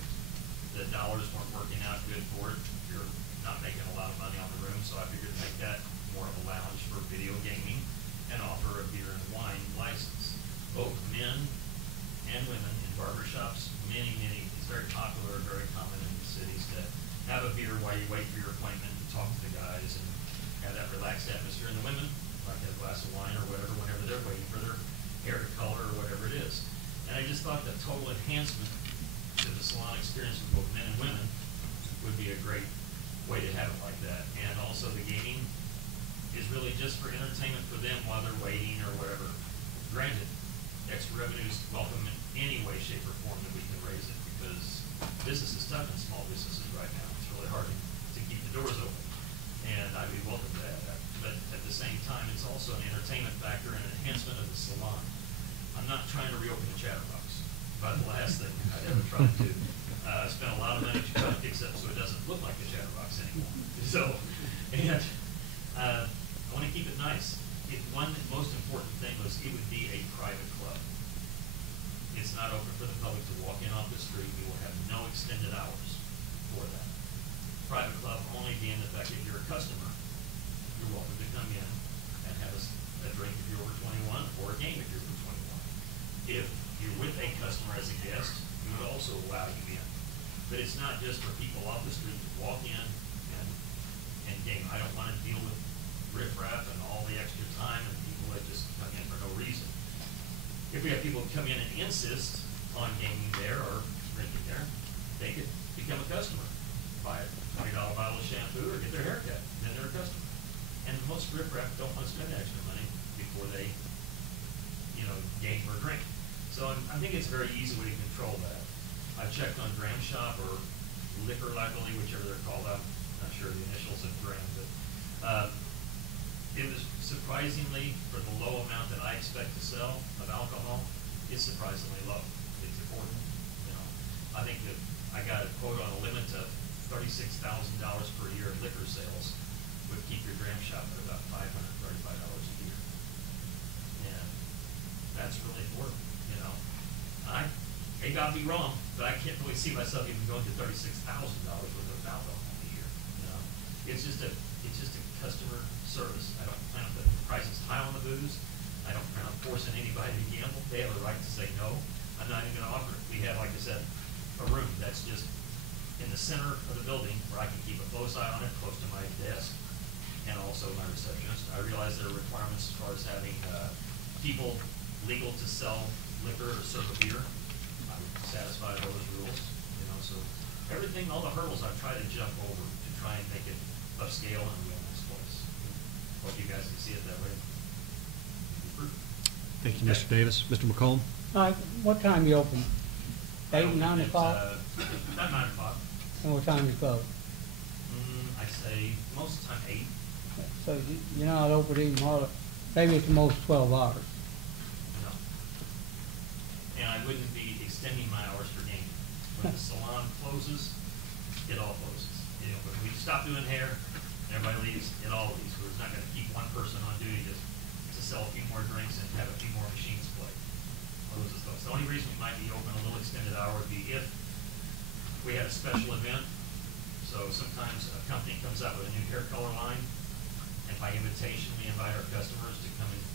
The dollars weren't working out good for it. You're not making a lot of money on the room, so I figured to make that more of a lounge for video gaming and offer a beer and wine license. Both men and women in barbershops, it's very popular, very common in the cities to have a beer while you wait for your appointment and talk to the guys and have that relaxed atmosphere. And the women like to have a glass of wine or whatever whenever they're waiting for their hair to color or whatever it is. And I just thought that total enhancement to the salon experience for both men and women would be a great way to have it like that. And also the gaming is really just for entertainment for them while they're waiting or whatever. Granted, extra revenue is welcome in any way, shape, or form that we can raise it, because business is tough in small businesses right now. It's really hard to keep the doors open, and I'd be welcome to that. But at the same time, it's also an entertainment factor and an enhancement of the salon. I'm not trying to reopen the Chatterbox, about the last thing I'd ever try to do. I spent a lot of money to try to fix it so it doesn't look like the Chatterbox anymore. So, and I want to keep it nice. One most important thing was it would be a private club. It's not open for the public to walk in off the street. We will have no extended hours for that. Private club only being the fact that you're a customer, you're welcome to come in and have a drink if you're over 21 or a game if you're over 21. If you're with a customer as a guest, we would also allow you in. But it's not just for people off the street to walk in and game. I don't want to deal with riffraff and all the extra time and people that just come in for no reason. If we have people come in and insist on gaming there or drinking there, they could become a customer, buy a $20 bottle of shampoo or get their hair cut, then they're a customer. And most riffraff don't want to spend extra money before they, game or drink. So I think it's a very easy way to control that. I checked on Dram Shop or Liquor Liability, whichever they're called. I'm not sure the initials of Dram, but it was surprisingly, for the low amount that I expect to sell of alcohol, it's surprisingly low. It's affordable, you know. I think that I got a quote on a limit of $36,000 per year in liquor sales would keep your dram shop at about $535 a year. And that's really affordable, you know. May God be wrong, but I can't really see myself even going to $36,000 worth of alcohol a year, you know. It's just a customer service. I don't plan on putting prices high on the booze. I don't plan on forcing anybody to gamble. They have a right to say no. I'm not even gonna offer it. We have, like I said, a room that's just in the center of the building where I can keep a close eye on it, close to my desk, and also my receptionist. I realize there are requirements as far as having, people legal to sell liquor or serve a beer. I would satisfy those rules, you know, so everything, all the hurdles I've tried to jump over to try and make it upscale and real nice place. Hope you guys can see it that way. Thank you, Mr. Davis. Mr. McComb? What time you open? 8, 9 o'clock? About 9 o'clock. And what time you close? I say most of the time 8. So you're not open even more, maybe at the most 12 hours. No. And I wouldn't be extending my hours for gaming. When the salon closes, it all closes. You know, when we stop doing hair, everybody leaves, it all leaves. We're not gonna keep one person on duty to sell a few more drinks and have a few more machines play. Closes those. The only reason we might be open a little extended hour would be if we had a special event. So sometimes a company comes out with a new hair color line, and by invitation, we invite our customers to come and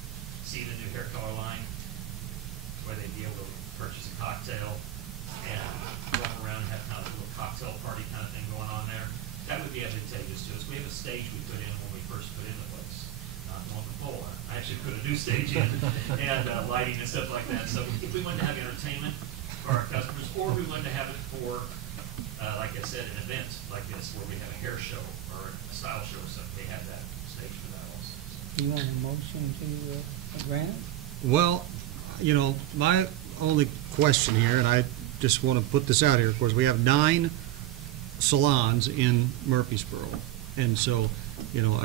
see the new hair color line, where they'd be able to purchase a cocktail and walk around and have kind of a little cocktail party kind of thing going on there. That would be advantageous to us. We have a stage we put in when we first put in the place. Not the one with the pole on it. I actually put a new stage in and lighting and stuff like that. So if we wanted to have entertainment for our customers, or we wanted to have it for, like I said, an event like this where we have a hair show or a style show or something, they have that stage for that also. You want a motion to grant? Well, you know, my only question here, and I just want to put this out here, of course, we have 9 salons in Murphysboro. And so, you know,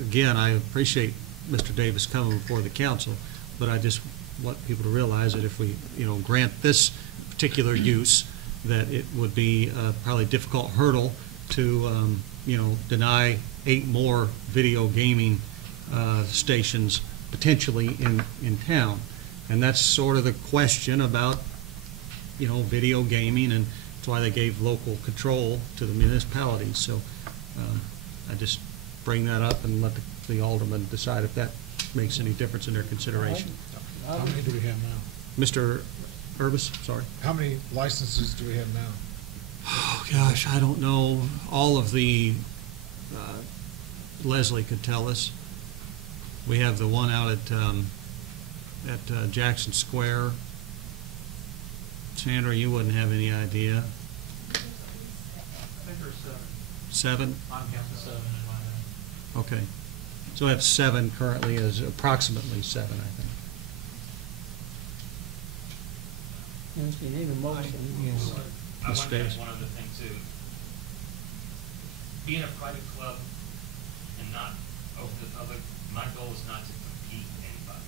again, I appreciate Mr. Davis coming before the council, but I just want people to realize that if we, you know, grant this particular use, that it would be probably a difficult hurdle to, you know, deny 8 more video gaming stations potentially in town. And that's sort of the question about, you know, video gaming, and that's why they gave local control to the municipalities. So I just bring that up and let the aldermen decide if that makes any difference in their consideration. How many do we have now? Mr. Urbis, sorry. How many licenses do we have now? Oh, gosh, I don't know. All of the, Leslie could tell us. We have the one out at Jackson Square. Sandra, you wouldn't have any idea. I think there's 7. 7? I'm counting 7 in my head. Okay. So I have 7 currently, as approximately 7, I think. If you need a motion. I want to add one other thing too. Being a private club and not open to the public, my goal is not to compete with anybody.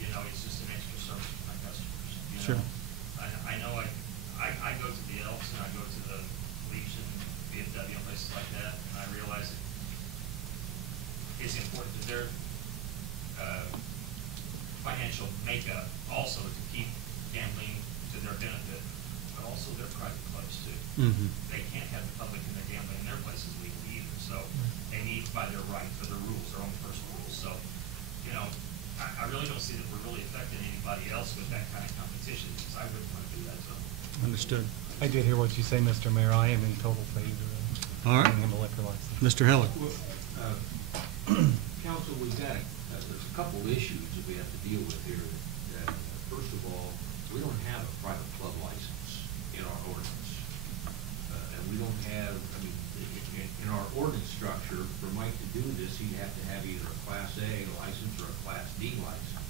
You know, it's just an extra service for my customers. You Sure. know? I know I go to the Elks and I go to the Legion, VFW, and places like that, and I realize that it's important to their financial makeup also to keep gambling to their benefit, but also their private clubs too. Mm-hmm. They can't have the public in their gambling in their places legally either, so they need by their right, for their rules, their own personal rules. So, you know, I really don't see that we're really affecting anybody else with that kind of competition, because I wouldn't want to do that to them. Understood. I did hear what you say, Mr. Mayor. I am in total favor of All right. giving him a liquor license. Mr. Heller. Council, we've got, there's a couple issues that we have to deal with here. First of all, we don't have a private club license in our ordinance. And we don't have, I mean, in our ordinance structure, for Mike to do this, he'd have to have either a Class A license or a Class D license.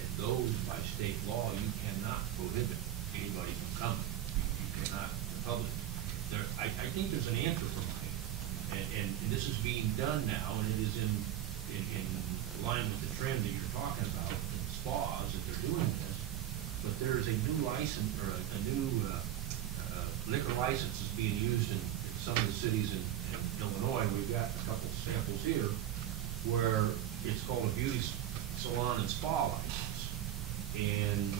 And those, by state law, you cannot prohibit anybody from coming. You cannot, the public. I think there's an answer for Mike. And this is being done now, and it is in there's a new license, or a new liquor license is being used in some of the cities in Illinois. We've got a couple samples here where it's called a beauty salon and spa license. And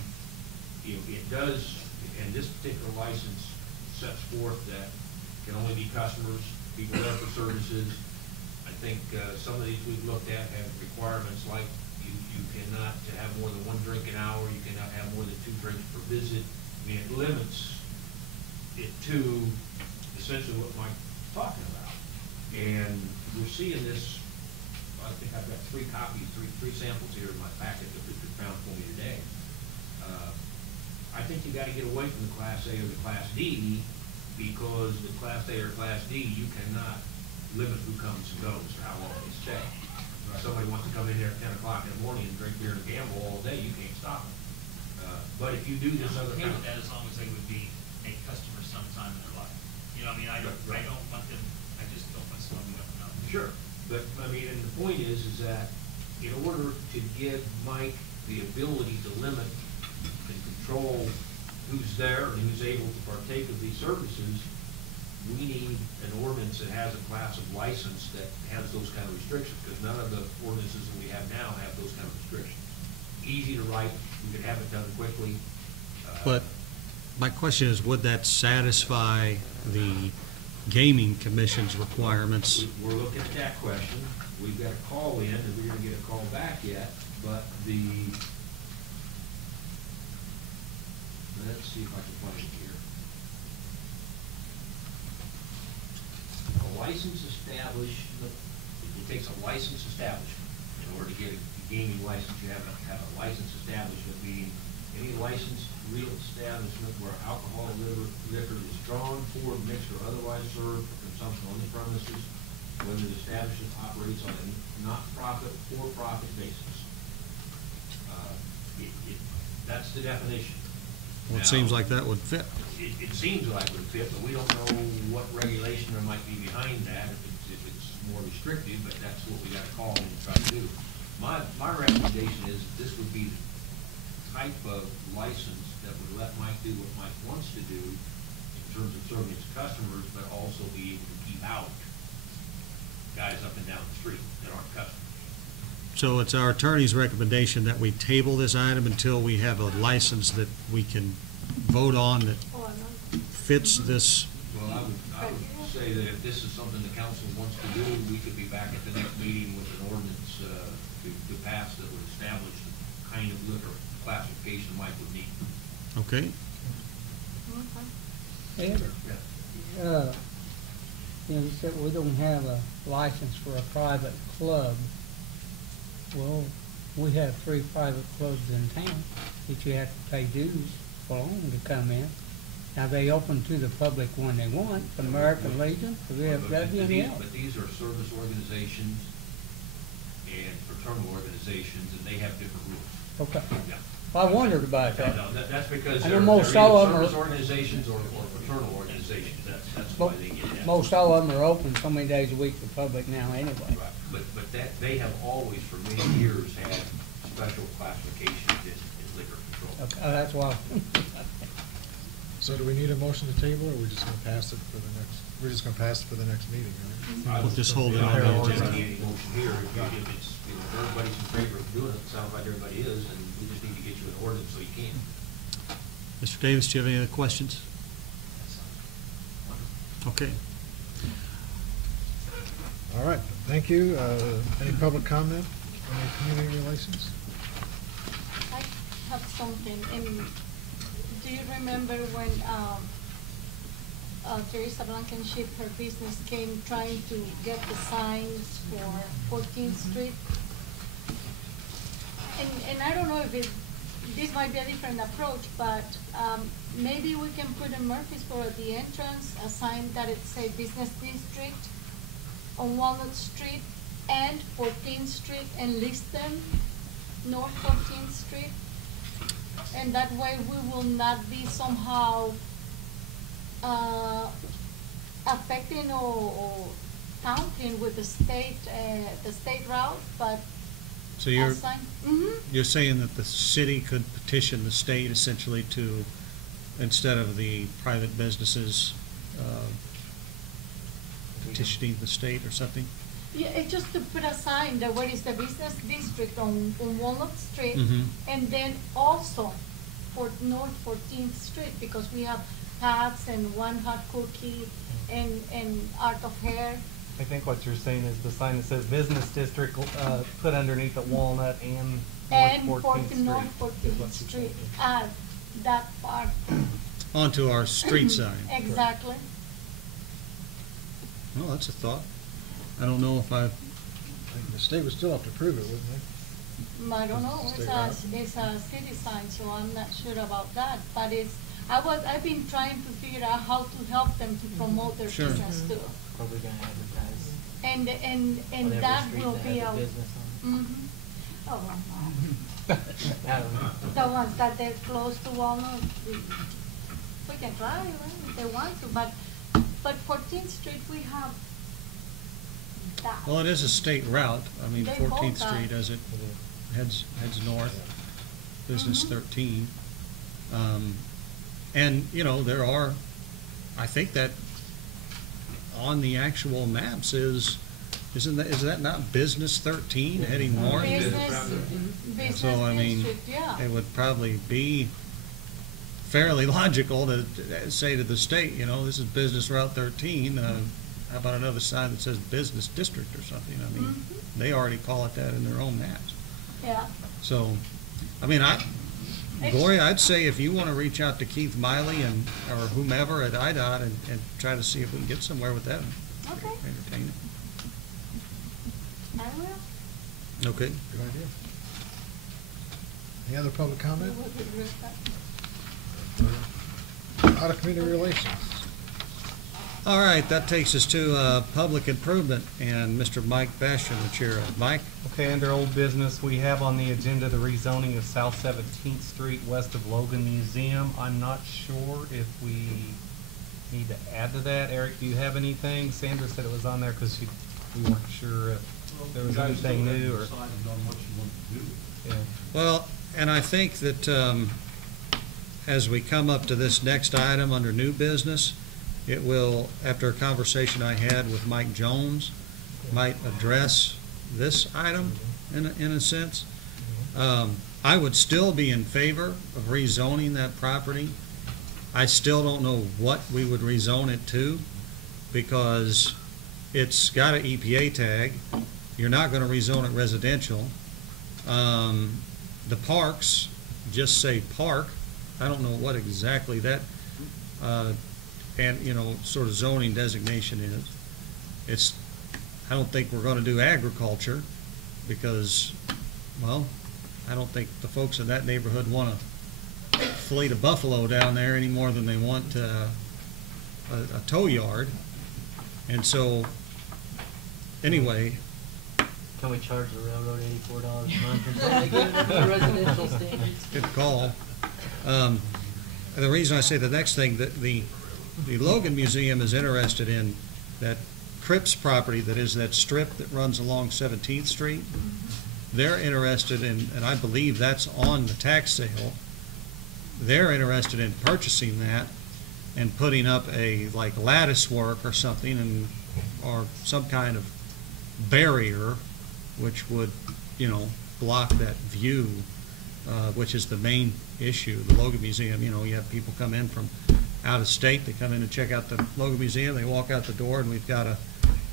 it does, and this particular license sets forth that can only be customers, people there for services. I think some of these we've looked at have requirements like you cannot have more than 1 drink an hour, you cannot have more than 2 drinks per visit. I mean, it limits it to essentially what Mike's talking about. And we're seeing this, I think I've got 3 copies, three samples here in my packet that we found for me today. I think you gotta get away from the Class A or the Class D, because the Class A or Class D, you cannot limit who comes and goes or how long they stay. If somebody wants to come in here at 10 o'clock in the morning and drink beer and gamble all day, you can't stop them. But if you do this I'm other okay kind with of... that as long as they would be a customer sometime in their life. You know, I mean, I don't want them, I just don't want someone to know. Sure, but, I mean, and the point is that in order to give Mike the ability to limit and control who's there and who's able to partake of these services, we need an ordinance that has a class of license that has those kind of restrictions, because none of the ordinances that we have now have those kind of restrictions. Easy to write, we could have it done quickly. But my question is, would that satisfy the gaming commission's requirements? We're looking at that question. We've got a call in, and we're gonna get a call back yet, but let's see if I can find it here. A license establishment, it takes a license establishment. In order to get a gaming license, you have to have a license establishment, meaning any licensed real establishment where alcohol or liquor is drawn, poured, mixed, or otherwise served for consumption on the premises, whether the establishment operates on a not-profit, for-profit basis. That's the definition. Well, it Now, seems like that would fit. It seems like it would fit, but we don't know what regulation there might be behind that, if it's more restrictive, but that's what we got to call and try to do. My recommendation is that this would be the type of license that would let Mike do what Mike wants to do in terms of serving his customers, but also be able to keep out guys up and down the street that aren't customers. So it's our attorney's recommendation that we table this item until we have a license that we can vote on that fits this. Well, I would say that if this is something the council wants to do, we could be back at the next meeting with an ordinance to pass that would establish the kind of liquor classification Mike would need. Okay? Ed, you said we don't have a license for a private club. Well, we have 3 private clubs in town that you have to pay dues for to come in. Now, they open to the public when they want, the American Legion, the VFW, and the else. But these are service organizations and fraternal organizations, and they have different rules. Okay. Yeah. I wondered about that. No, that's because I they're know either most all of them service are- organizations or fraternal organizations. That's why they get that. Most all of them are open so many days a week to the public now anyway. Right. But that, they have always, for many years, had special classifications in liquor control. Okay, that's why. So do we need a motion to table, or are we just gonna pass it for the next, we're just gonna pass it for the next meeting, right? We'll just hold it I on don't the think agenda. any motion here, if it's, if everybody's in favor of doing it, sounds like everybody is, and we just need to get you an ordinance so you can. Mr. Davis, do you have any other questions? Okay. All right, thank you. Any public comment on the community relations? I have something. Do you remember when Teresa Blankenship, her business, came trying to get the signs for 14th Street? And I don't know if this might be a different approach, but maybe we can put in Murphysboro at the entrance a sign that it says Business District on Walnut Street and 14th Street, and list them North 14th Street. And that way we will not be somehow affecting or counting with the state route, but So you're, assigned. you're saying that the city could petition the state essentially to, instead of the private businesses petitioning the state or something? Yeah, it's just to put a sign that what is the business district on Walnut Street, Mhm. and then also for North 14th Street, because we have Pat's and One Hot Cookie and Art of Hair. I think what you're saying is the sign that says Business District, put underneath it Walnut and And North 14th Street. North is what 14th you're Street, saying. add that part. Onto our street sign? Exactly. Well, that's a thought. I don't know if I think the state would still have to approve it, wouldn't they? I don't know, Stay out. it's a city sign, so I'm not sure about that, but I've been trying to figure out how to help them to promote their Sure. business too. Probably gonna advertise And on every that street will that be has our. a business on it. Oh, well, I don't know. no. The ones that they're close to Walnut, we can try, right, if they want to, but 14th Street, we have that. Well, it is a state route. I mean, They 14th both are. Street as it heads north, Business Mhm. 13. And, you know, there are, I think that on the actual maps is that not Business 13 heading north? Business So, I mean, district, yeah. it would probably be fairly logical to say to the state, you know, this is Business Route 13, how about another sign that says Business District or something? I mean, they already call it that in their own maps. Yeah. So, I mean, Gloria, I'd say if you want to reach out to Keith Miley or whomever at IDOT and try to see if we can get somewhere with that, Okay, entertain it. I will. Okay. Good idea. Any other public comment? We will do that. Out of community relations. All right, that takes us to public improvement, and Mr. Mike Bastion, the chair of. Mike? Okay, under old business, we have on the agenda the rezoning of South 17th Street west of Logan Museum. I'm not sure if we need to add to that. Eric, do you have anything? Sandra said it was on there because we weren't sure if there was anything new or. Decided on what you want to do. Yeah. Well, and I think that as we come up to this next item under new business, it will, after a conversation I had with Mike Jones, might address this item in a sense. I would still be in favor of rezoning that property. I still don't know what we would rezone it to because it's got an EPA tag. You're not going to rezone it residential. The parks just say park. I don't know what exactly that and you know sort of zoning designation is. I don't think we're going to do agriculture because, well, I don't think the folks in that neighborhood want to fleet a buffalo down there any more than they want a tow yard. And so, anyway. Can we charge the railroad $84 a month until they get it to residential standards? Good call. The reason I say the next thing, that the Logan Museum is interested in that Cripps property, that is that strip that runs along 17th Street. They're interested in, and I believe that's on the tax sale, they're interested in purchasing that and putting up a like lattice work or something or some kind of barrier which would, you know, block that view, which is the main issue. The Logan Museum, you know, you have people come in from out of state, they come in and check out the Logan Museum, they walk out the door, and we've got a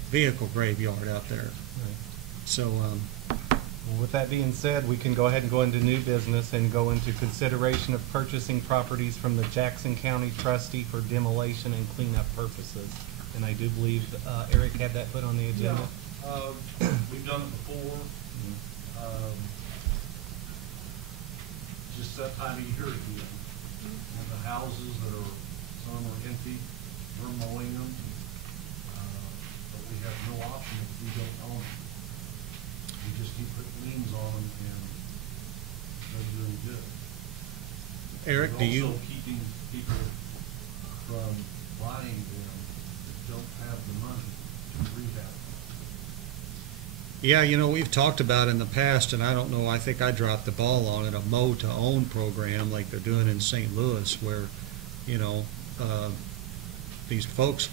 vehicle graveyard out there. Right. So, Well, with that being said, we can go ahead and go into new business and go into consideration of purchasing properties from the Jackson County trustee for demolition and cleanup purposes. And I do believe Eric had that put on the agenda. We've done it before. Just that time of year again. And the houses that are, some are empty, we're mowing them. But we have no option if we don't own them. We just keep putting liens on them and they're doing good. Eric, do you? Also keeping people from buying them that don't have the money to rehab them. Yeah, we've talked about in the past, and I don't know, I think I dropped the ball on it, a mow-to-own program like they're doing in St. Louis where, these folks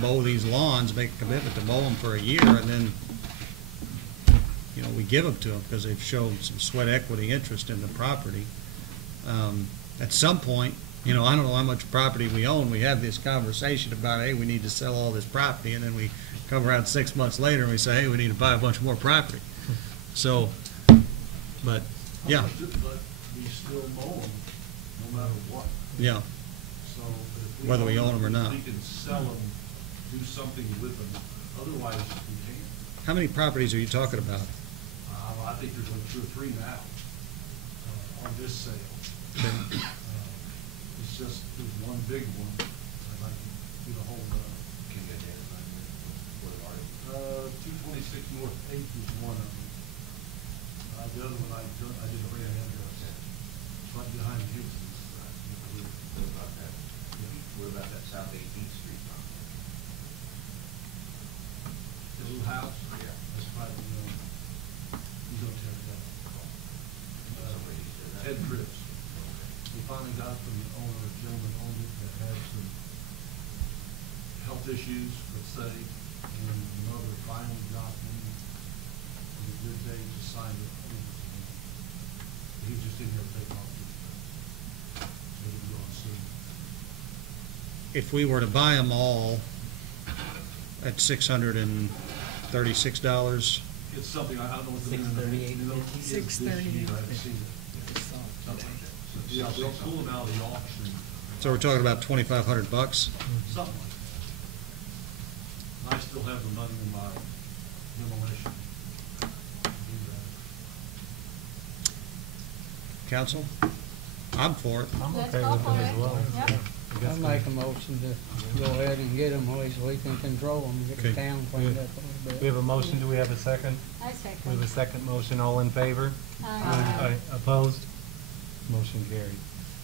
mow these lawns, make a commitment to mow them for a year, and then, we give them to them because they've shown some sweat equity interest in the property. At some point, I don't know how much property we own, we have this conversation about, hey, we need to sell all this property, and then we come around 6 months later and we say, hey, we need to buy a bunch more property. So, but, yeah, But we still mow them, no matter what. yeah. So, but if Whether we own them or not. We can sell them, do something with them, otherwise we can't. How many properties are you talking about? I think there's like 2 or 3 now, on this sale. It's just, there's one big one, I'd like to do the whole, Can you identify what are they? 226 North 8th is one of them. The other one I did a red address, right behind Hicks's. What about that? What about that South 18th Street property? The little house? Yeah. That's probably, he's gonna tear it down. Somebody said that. Ted Cripps. We finally got from the owner, a gentleman owned it that had some health issues, let's say, and the mother finally got him on a good day to sign it. He just didn't ever take off. So he'll be on soon. If we were to buy them all at $636, It's something, I don't know what the minimum. $638.50. $638. I haven't seen it. Something like that. So, yeah, they'll pull them out of the auction. so we're talking about $2,500. Something like that. And I still have the money in my demolition. to do that. Council? I'm for it. I'm Let's okay go with for them it. as well. Yep. Yeah, I guess I make a motion to go ahead and get them, at least we can control them, get the Okay. town cleaned up a little bit. We have a motion, do we have a second? I We have a second. second motion, all in favor? Aye. Opposed? Motion carried.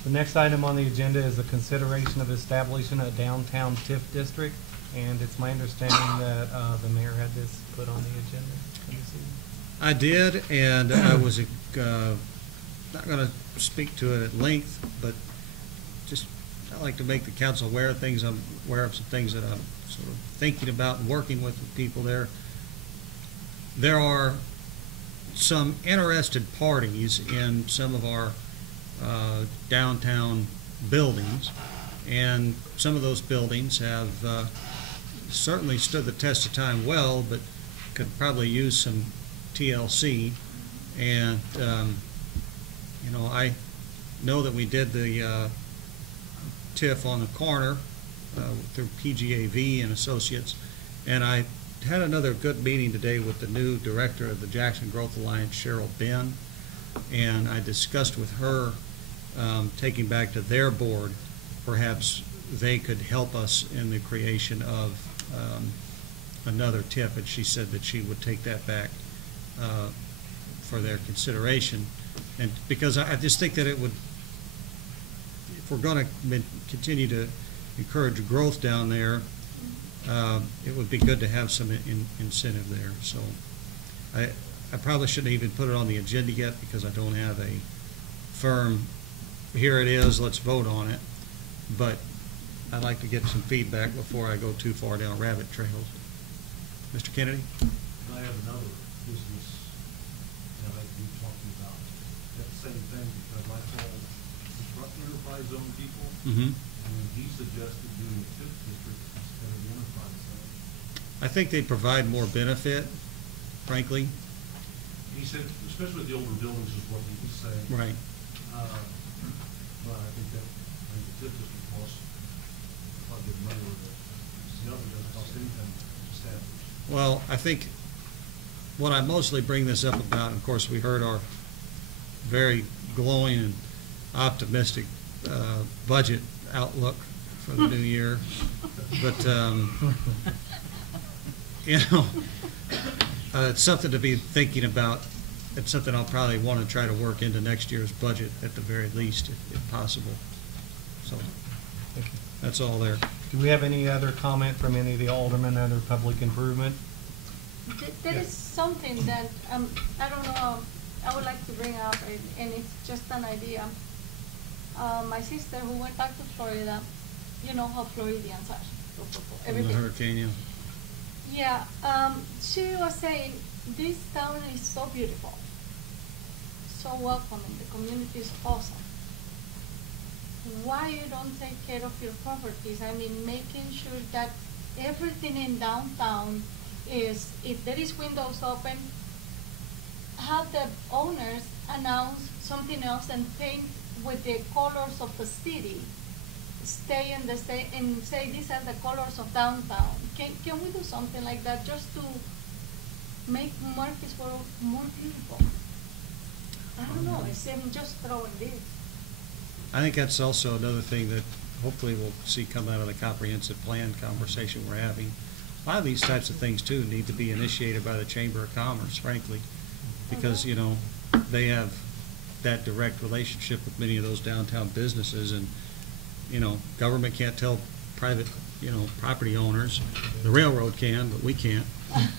The next item on the agenda is the consideration of establishing a downtown TIF district, and it's my understanding that the mayor had this put on the agenda for this evening. I did, and I was not going to speak to it at length, but just I like to make the council aware of things. I'm aware of some things that I'm sort of thinking about and working with the people there. There are some interested parties in some of our downtown buildings, and some of those buildings have certainly stood the test of time well, but could probably use some TLC. And I know that we did the TIF on the corner through PGAV and Associates, and I had another good meeting today with the new director of the Jackson Growth Alliance, Cheryl Ben, and I discussed with her taking back to their board, perhaps they could help us in the creation of another TIF, and she said that she would take that back for their consideration. And because I just think that it would, if we're going to continue to encourage growth down there, it would be good to have some incentive there. So I probably shouldn't even put it on the agenda yet because I don't have a firm, here it is, let's vote on it. But I'd like to get some feedback before I go too far down rabbit trails. Mr. Kennedy? And I have another business that I'd be talking about, that same thing, because I called the enterprise zone people, Mm-hmm. and he suggested doing a TIF district instead of the enterprise zone. I think they provide more benefit, frankly. He said, especially with the older buildings is what he was saying. Right. But I think the TIF district costs quite a bit of money with it. The other doesn't cost anything to establish. Well, I think what I mostly bring this up about, of course, we heard our very glowing and optimistic budget outlook for the new year. But, it's something to be thinking about. It's something I'll probably want to try to work into next year's budget at the very least, if possible. So Thank you. that's all there. Do we have any other comment from any of the aldermen under public improvement? There is something that, I don't know, I would like to bring up, and it's just an idea. My sister who went back to Florida, you know how Floridians are. From the Everything. hurricane, yeah. Yeah, she was saying, this town is so beautiful, so welcoming, the community is awesome. Why you don't take care of your properties? I mean, making sure that everything in downtown is, if there is windows open, have the owners announce something else and paint with the colors of the city. Stay in the and say these are the colors of downtown. Can we do something like that just to make Murphysboro more beautiful? I don't know. I'm just throwing this. I think that's also another thing that hopefully we'll see come out of the comprehensive plan conversation we're having. A lot of these types of things too need to be initiated by the Chamber of Commerce, frankly, because, you know, they have that direct relationship with many of those downtown businesses, and, you know, government can't tell private, you know, property owners. The railroad can, but we can't,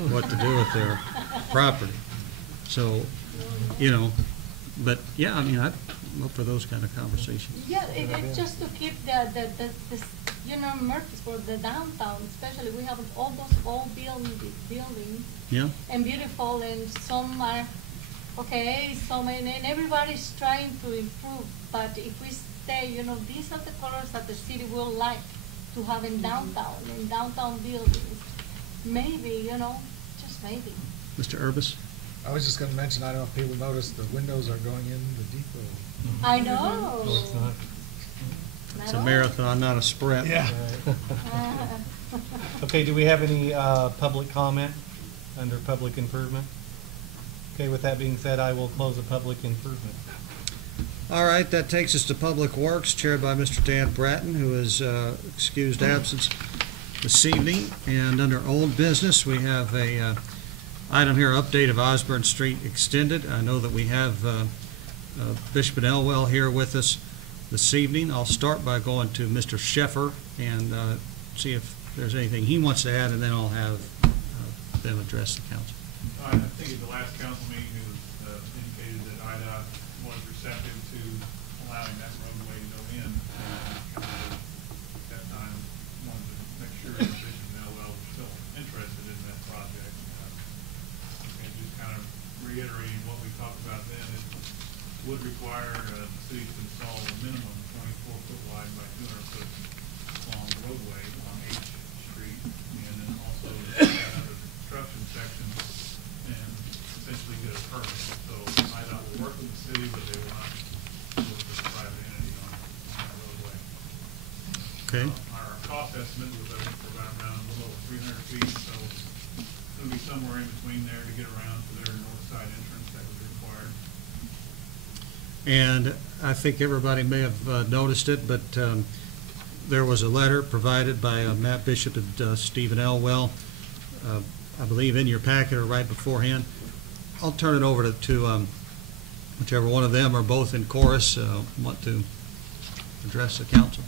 what to do with their property. So, you know, but yeah, I mean, I'd look for those kind of conversations. Yeah, it's just to keep the you know, Murphysboro, the downtown, especially, we have all those old buildings. Yeah. And beautiful, and some are, okay, so many, and everybody's trying to improve, but if we stay, you know, these are the colors that the city will like to have in downtown buildings. Maybe, you know, just maybe. Mr. Urbis? I was just gonna mention, I don't know if people noticed, the windows are going in the depot. I know. No, it's not. It's a marathon, not a sprint. Yeah. Okay, do we have any public comment under public improvement? Okay, with that being said, I will close the public improvement. All right, that takes us to Public Works, chaired by Mr. Dan Bratton, who is excused absence this evening. And under old business, we have a item here, update of Osborne Street Extended. I know that we have Bishop and Elwell here with us this evening. I'll start by going to Mr. Sheffer and see if there's anything he wants to add, and then I'll have them address the council. I think at the last council meeting, it was indicated that IDOT was receptive to allowing that roadway to go in. And at that time, wanted to make sure that Bishop and Elwell were still interested in that project. And just kind of reiterating what we talked about then, it would require the city to install a minimum 24-foot wide by 200-foot long roadway on H Street, and then also have a construction section and essentially get a permit. So IDOT will work with the city, but they will not work with a private entity on that roadway. Okay. Our cost estimate was, I think, for about around a little over 300 feet, so it's going to be somewhere in between there to get around to their north side entrance that was required. And I think everybody may have noticed it, but there was a letter provided by Matt Bishop and Stephen Elwell, I believe in your packet or right beforehand. I'll turn it over to whichever one of them or both in chorus want to address the council.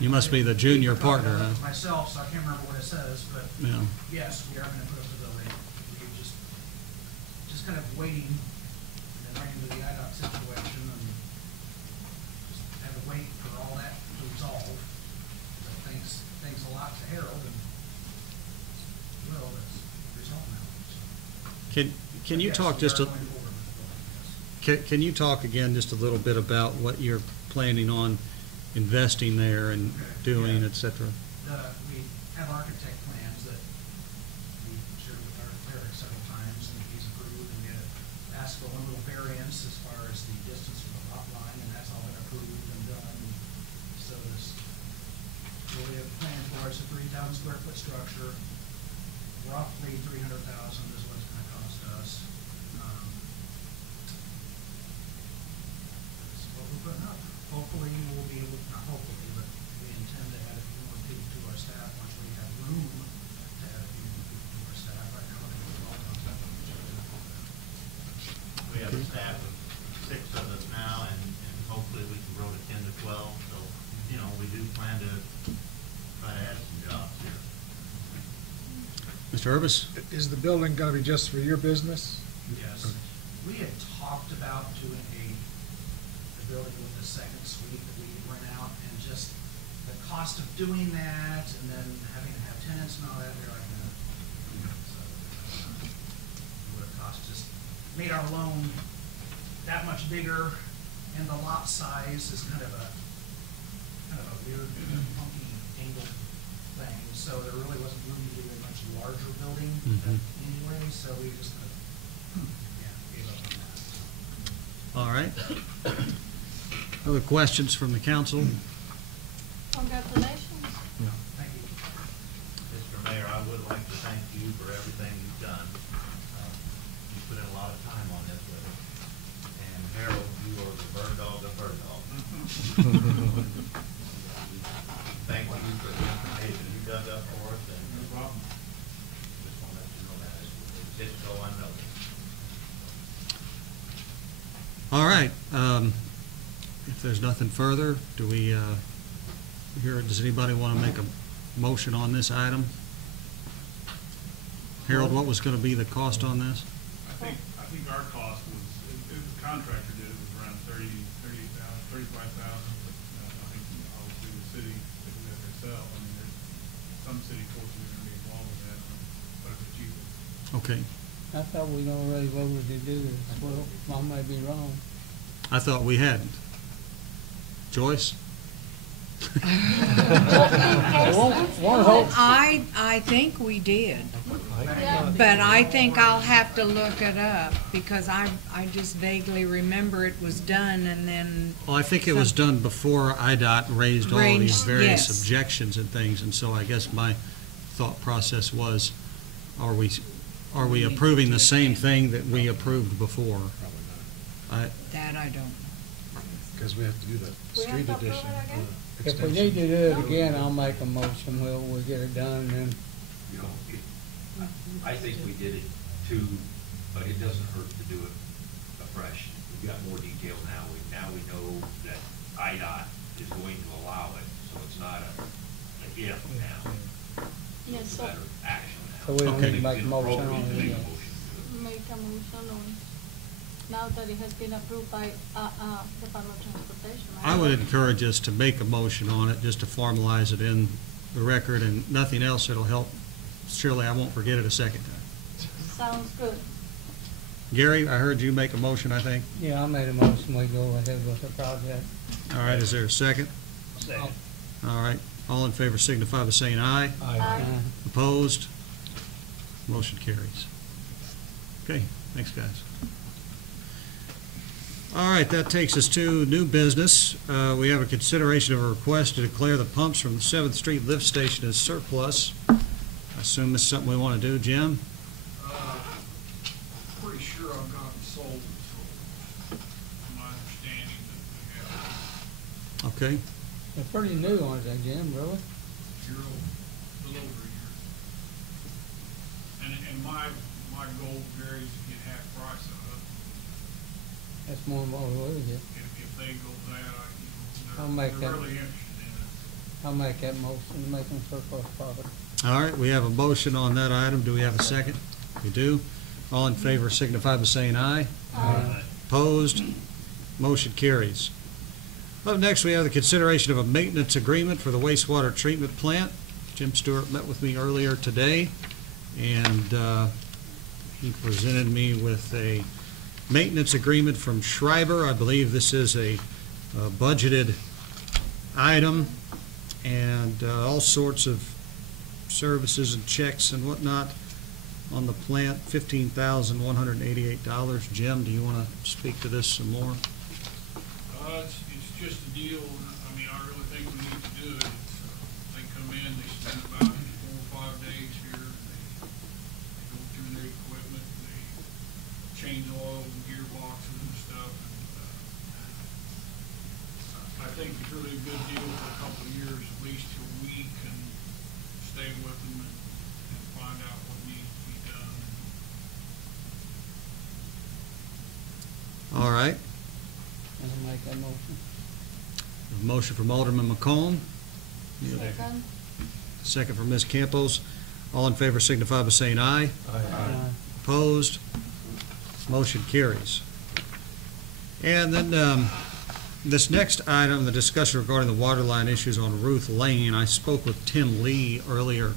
You must be the junior partner, huh? Myself, so I can't remember what it says, but Yeah. yes, we are gonna put up the building. We just kind of waiting, and then right into the IDOT situation, and just had to wait for all that to resolve. But thanks a lot to Harold, and Will, that's resolved now, so. Can you Yes, talk we just are a, going forward with the building, yes. can you talk again just a little bit about what you're planning on investing there and doing, Yeah. et cetera? We have architect plans that we shared with our Eric several times, and he's approved, and we had asked for one little variance as far as the distance from the lot line, and that's all been approved and done. And so we have a plan for us, a 3,000 square foot structure, roughly 300,000 is what it's gonna cost us. That's what we're putting up. Hopefully, we'll be able, not hopefully, but we intend to add a few more people to our staff once we have room to add a few more people to our staff. Right now, I think we're all on top of each other. We have a staff of 6 of us now, and hopefully we can grow to 10 to 12. So, you know, we do plan to try to add some jobs here. Mr. Urbis? Is the building gonna be just for your business? Yes. We had talked about doing the building with the second suite that we rent out, and just the cost of doing that, and then having to have tenants and all that, we're like, no. So, it would have cost just, made our loan that much bigger, and the lot size is kind of a weird, funky angle thing, so there really wasn't room to do a much larger building anyway, so we just kind of, gave up on that. All right. Other questions from the council? Congratulations. Thank you. Mr. Mayor, I would like to thank you for everything you've done. You put in a lot of time on this with it. And Harold, you are the bird dog of bird dog. Thank you for the information you dug up for us, and no problem. Just want to let you know that it didn't go unnoticed. All right. If there's nothing further, do we does anybody want to make a motion on this item? Harold, what was going to be the cost on this? I think our cost was, if the contractor did it, was around $35,000. I think obviously the city did that themselves. I mean, there's some city courts that are going to be involved with that, but if it's cheaper. Okay. I thought we'd already voted to do this. Well, I may be wrong. I thought we hadn't. Joyce? I think we did, but I think I'll have to look it up, because I just vaguely remember it was done, and then. Well, I think it was done before IDOT raised all these various Yes. objections and things, and so I guess my thought process was, are we approving the same thing that we approved before? That I don't. Because we have to do the We street have to approve edition. it again? If we need to do it again, I'll make a motion, we'll get it done, and You know, I think we did it too, but it doesn't hurt to do it afresh. We've got more detail now. Now we know that IDOT is going to allow it, so it's not an if now. Yes, It's a so matter of action now. so we don't Okay. need to make a motion on Appropriate to make a it. motion to it. make a motion on, now that it has been approved by Department of Transportation. I would encourage us to make a motion on it, just to formalize it in the record, and nothing else, it'll help. Surely I won't forget it a second time. Sounds good. Gary, I heard you make a motion, I think. Yeah, I made a motion, we go ahead with the project. All right, is there a second? Second. All right, all in favor signify by saying aye. Aye. Opposed? Motion carries. Okay, thanks, guys. All right, that takes us to new business. We have a consideration of a request to declare the pumps from the 7th Street lift station as surplus. I assume this is something we want to do, Jim? Pretty sure I've got them sold, so my understanding that we have Okay, They're pretty new, aren't they, Jim, really? a year old, a little over a year. And my goal varies to get half price of it. That's more than what we would get. If they go that, I'll make they're that. really interested in it. I'll make that motion to make them surplus property. all right, we have a motion on that item. Do we have a second? We do. All in favor signify by saying aye. Aye. Opposed? Motion carries. Up next, we have the consideration of a maintenance agreement for the wastewater treatment plant. Jim Stewart met with me earlier today, and he presented me with a maintenance agreement from Schreiber. I believe this is a budgeted item, and all sorts of services and checks and whatnot on the plant, $15,188. Jim, do you want to speak to this some more? It's just a deal, I mean, I really think we need to do it. They come in, they spend about 4 or 5 days here, they go through their equipment, they change oil and gearboxes and stuff. I think it's really a good deal for a couple of years, at least till we can stay with them and find out what needs to be done. All right. I'll make that motion. A motion from Alderman McComb. Second. Second from Ms. Campos. All in favor signify by saying aye. Opposed? Motion carries. And then this next item, the discussion regarding the water line issues on Ruth Lane. I spoke with Tim Lee earlier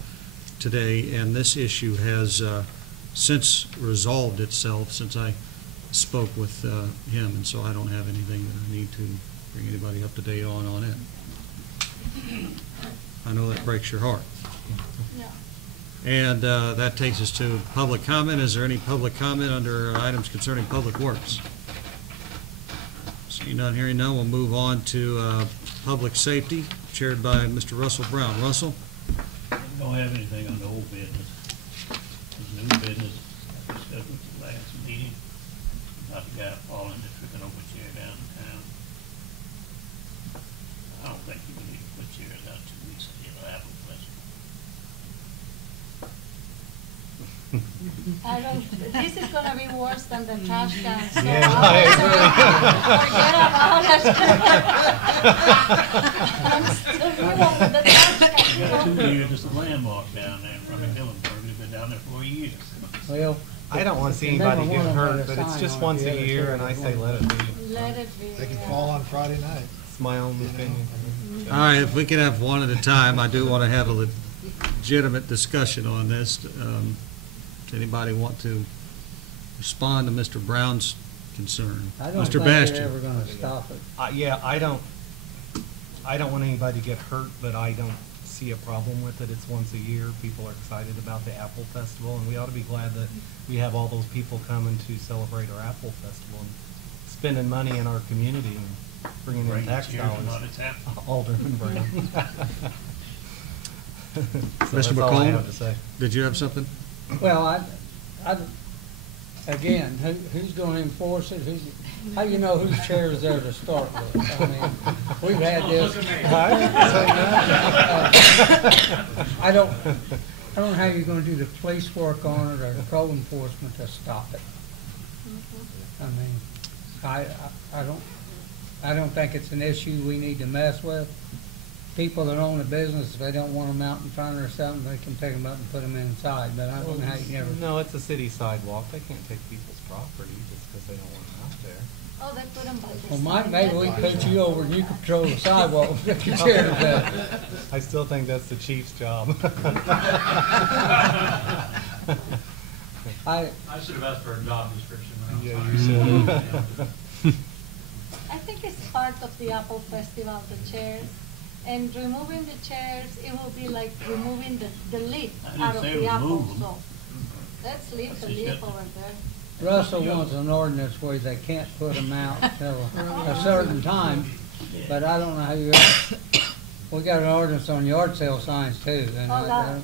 today, and this issue has since resolved itself since I spoke with him, and so I don't have anything that I need to bring anybody up to date on it. I know that breaks your heart. No. And that takes us to public comment. Is there any public comment under items concerning public works? Seeing none, hearing none, we'll move on to public safety, chaired by Mr. Russell Brown. Russell? Don't have anything on the old business. This new business, I discussed with the last meeting, about the guy falling and tripping over a chair downtown. I don't think you need to put chairs out 2 weeks ahead of Apple Festival. I don't, this is gonna be worse than the trash can, so Yeah, I forget about it. I'm still dealing with the trash can. You got 2 years, it's a landmark down there in front of Hillenburg, it's been down there for years. Well, I don't want to see never anybody one get of them had hurt, a but it's sign just on once the a other year, side and I of say the let it be. Let it be. They can yeah. fall on Friday night. It's my own opinion. All right, if we can have one at a time, I do want to have a legitimate discussion on this. Does anybody want to respond to Mr. Brown's concern? I don't Mr. think they're Bastian? ever gonna stop it. Yeah, I don't want anybody to get hurt, but I don't see a problem with it. It's once a year. People are excited about the Apple Festival, and we ought to be glad that we have all those people coming to celebrate our Apple Festival and spending money in our community and bringing in Bring tax chairs dollars. from out of town. Alderman Brown. So Mr. that's all I have to McComb, say. did you have something? Well, again, who's gonna enforce it? How you know whose chair is there to start with? I mean, we've had this. I don't know how you're gonna do the police work on it or the code enforcement to stop it. I mean, I don't think it's an issue we need to mess with. People that own a business, if they don't want them out in front or something, they can pick them up and put them inside, but I don't know how you never. No, it's a city sidewalk. They can't take people's property just because they don't want them out there. Oh, they put them by the Well, side. Mike, maybe we can put you over and you control the sidewalk and get your chair up. I still think that's the chief's job. I should have asked for a job description. Yeah, you should. I think it's part of the Apple Festival, the chairs. And removing the chairs, it will be like removing the lid I didn't out of say the apple, remove 'em. so. Let's leave the Just lid got- over there. Russell wants an ordinance where they can't put them out until a certain time, but I don't know how you, we got an ordinance on yard sale signs too, and Oh, that.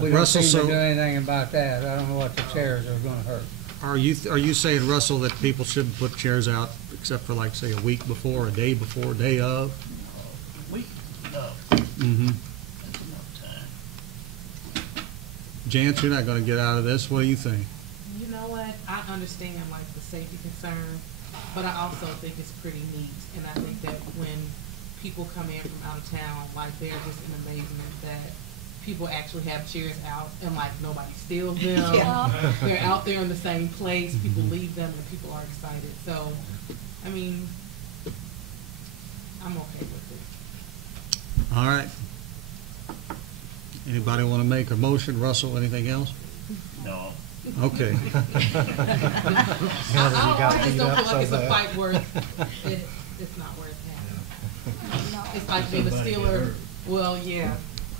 we don't Russell, seem to so- do anything about that. I don't know what the chairs are gonna hurt. Are you saying, Russell, that people shouldn't put chairs out except for like, say, a week before, a day before, day of? Week, enough, Mm-hmm. that's enough time. Jance, you're not gonna get out of this. What do you think? You know what, I understand like the safety concern, but I also think it's pretty neat. And I think that when people come in from out of town, like they're just in amazement that people actually have chairs out and like nobody steals them. Yeah. They're out there in the same place, people leave them and people are excited. So, I mean, I'm okay with it. All right. Anybody want to make a motion? Russell, anything else? No. Okay. I just don't feel like it's a fight worth, it's not worth having. No. It's like being a Steeler, well, yeah,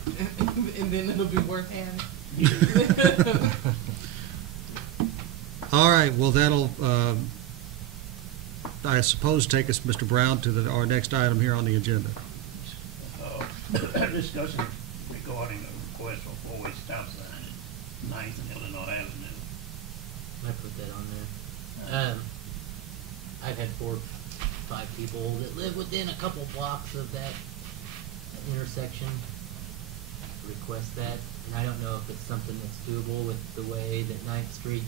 and then it'll be worth having. All right, well, that'll, I suppose, take us, Mr. Brown, to our next item here on the agenda. Discussion regarding a request for four-way stop sign at 9th and Illinois Avenue. I put that on there. I've had 4 or 5 people that live within a couple blocks of that intersection request that, and I don't know if it's something that's doable with the way that 9th Street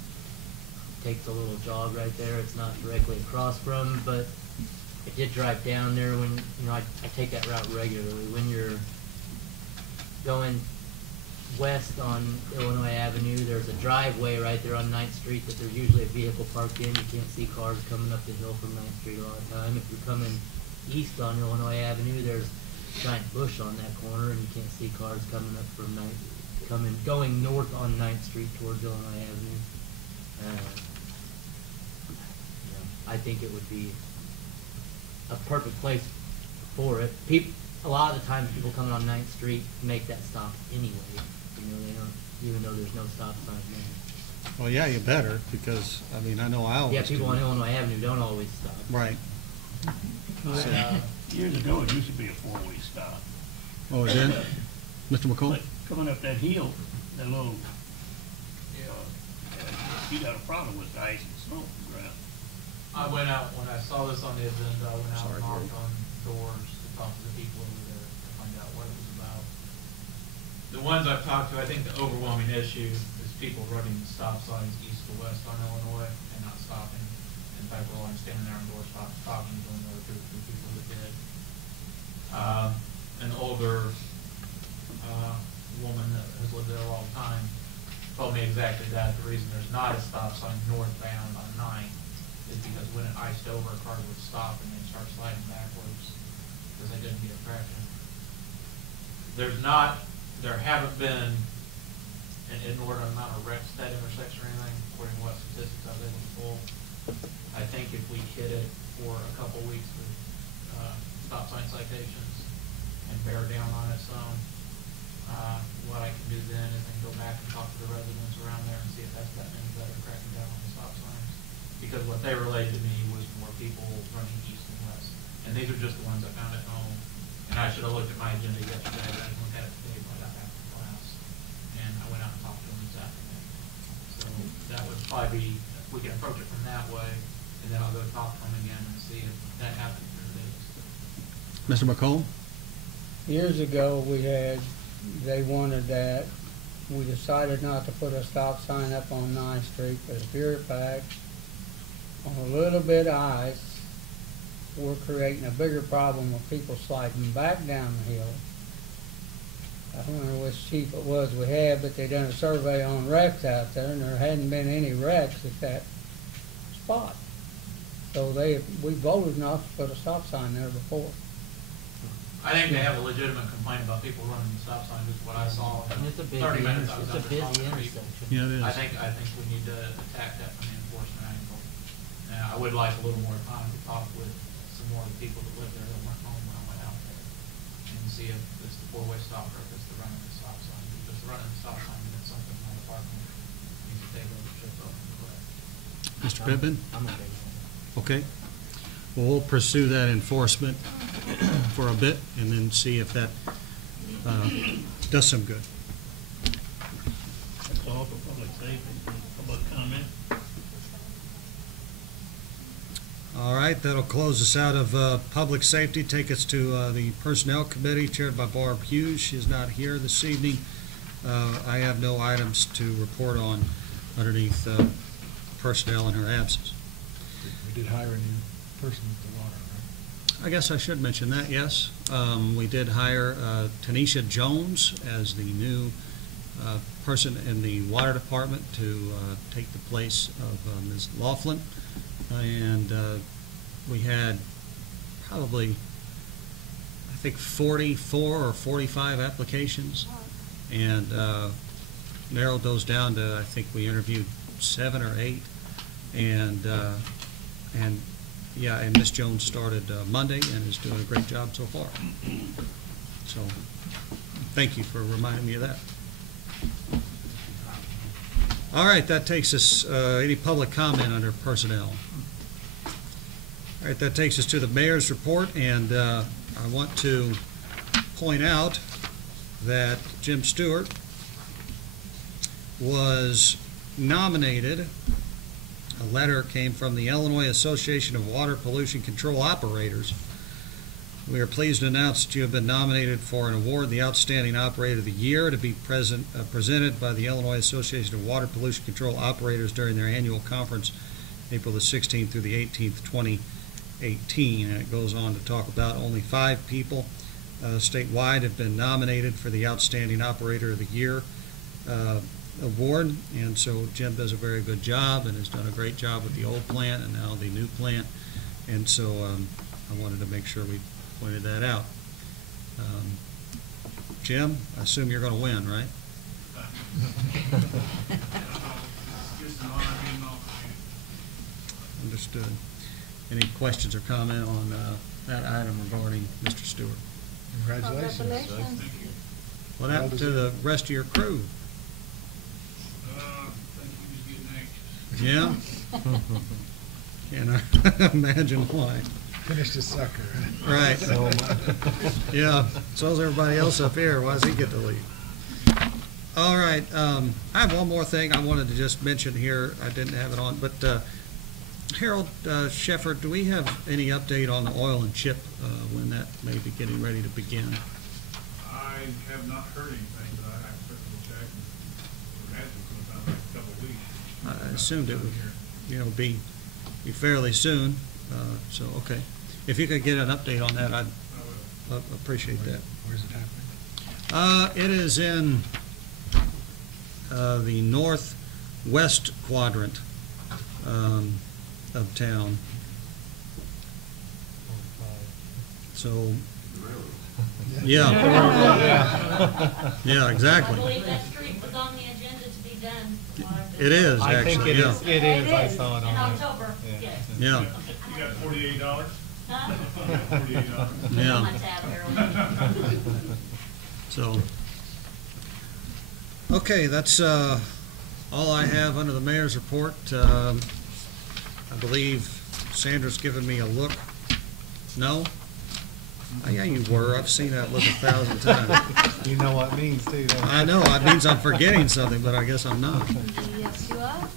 takes a little jog right there. It's not directly across from, but I did drive down there when, I take that route regularly. When you're going west on Illinois Avenue, there's a driveway right there on 9th Street that there's usually a vehicle parked in. You can't see cars coming up the hill from 9th Street a lot of time. If you're coming east on Illinois Avenue, there's a giant bush on that corner, and you can't see cars coming up from going north on 9th Street towards Illinois Avenue. I think it would be a perfect place for it. A lot of the times people coming on 9th Street make that stop anyway. They don't, even though there's no stop sign there. Well, yeah, you better, because, I mean, I know I always Yeah, people do. on Illinois Avenue don't always stop. Right. Years ago, it used to be a four-way stop. Oh, it did? Mr. McCall? But coming up that hill, that little, you got a problem with the ice and snow on the ground. I went out, when I saw this on the agenda, I went out Sorry, and knocked Gary. on doors to talk to the people over there to find out what it was about. The ones I've talked to, I think the overwhelming issue is people running stop signs east to west on Illinois and not stopping. In fact, we're only standing there on doorstop stopping, going over to the people that did. An older woman that has lived there all the time told me exactly that. The reason there's not a stop sign northbound on 9th is because when it iced over, cars would stop and they'd start sliding backwards because they didn't get traction. There haven't been an inordinate amount of wrecks at that intersection or anything, according to what statistics I was able to pull. I think if we hit it for a couple weeks with stop sign citations and bear down on it some, what I can do then is then go back and talk to the residents around there and see if that's gotten any better cracking down on the stop signs. Because what they relayed to me was more people running east and west. And these are just the ones I found at home. And I should have looked at my agenda yesterday, but I didn't look at it today when I got back from class. And I went out and talked to them this afternoon. So that would probably be, if we can approach it from that way, and then I'll go talk to them again and see if that happens or it is. Mr. McCall? Years ago, they wanted that. We decided not to put a stop sign up on 9th Street, but if you're back on a little bit of ice, we're creating a bigger problem with people sliding back down the hill. I don't remember which chief it was we had, but they done a survey on wrecks out there, and there hadn't been any wrecks at that spot. So we voted not to put a stop sign there before. I think they have a legitimate complaint about people running the stop sign, is what I saw. And it's a busy 30 minutes I was it's a out there talking busy to people. intersection. Yeah, it is. I think we need to attack that from the enforcement angle. Now, I would like a little more time to talk with some more of the people that live there that weren't home when I went out there and see if it's the four-way stop or if it's the running the stop sign. If it's running the stop sign, then it's something my department needs to take ownership of and correct. Mr. Pittman? I'm okay with that. Okay. Well, we'll pursue that enforcement for a bit and then see if that does some good. That's all for public safety, public comment. All right, that'll close us out of public safety, take us to the Personnel Committee chaired by Barb Hughes. She is not here this evening. I have no items to report on underneath personnel in her absence. We did hire a new person at the water, right? I guess I should mention that, yes. We did hire Tanisha Jones as the new person in the water department to take the place of Ms. Laughlin. And we had probably, I think, 44 or 45 applications. And narrowed those down to, I think we interviewed 7 or 8. And yeah, and Ms. Jones started Monday and is doing a great job so far. So, thank you for reminding me of that. All right, that takes us, any public comment under personnel? All right, that takes us to the mayor's report, and I want to point out that Jim Stewart was nominated. A letter came from the Illinois Association of Water Pollution Control Operators. We are pleased to announce that you have been nominated for an award, the Outstanding Operator of the Year, to be presented by the Illinois Association of Water Pollution Control Operators during their annual conference, April the 16th through the 18th, 2018. And it goes on to talk about only 5 people statewide have been nominated for the Outstanding Operator of the Year. award, and so Jim does a very good job and has done a great job with the old plant and now the new plant, and so I wanted to make sure we pointed that out. Jim, I assume you're going to win, right? Understood. Any questions or comment on that item regarding Mr. Stewart? Congratulations. Congratulations. What happened to the rest of your crew? I think he was getting anxious. Can't I imagine why. Finished his sucker. Right. Yeah, so's everybody else up here. Why does he get to leave? All right, I have one more thing I wanted to just mention here. I didn't have it on, but Harold Shefford, do we have any update on the oil and chip when that may be getting ready to begin? I have not heard anything, but I certainly will check. Imagine it's going to be a couple of weeks. I assumed it would, be fairly soon. So okay, if you could get an update on that, I'd appreciate that. Where's it happening? It is in the northwest quadrant of town. So, yeah. Yeah, exactly. I believe that street was on the agenda to be done. It is, I think actually, it yeah. is. It is. I saw it In on there. October, yes. Yeah. You got $48? Huh? $48. Yeah. On my tab, Harold. So, okay, that's all I have under the mayor's report. I believe Sandra's given me a look. No? Oh, yeah, you were. I've seen that look 1,000 times. You know what it means too, don't you? I know. It means I'm forgetting something, but I guess I'm not. Yes, you are.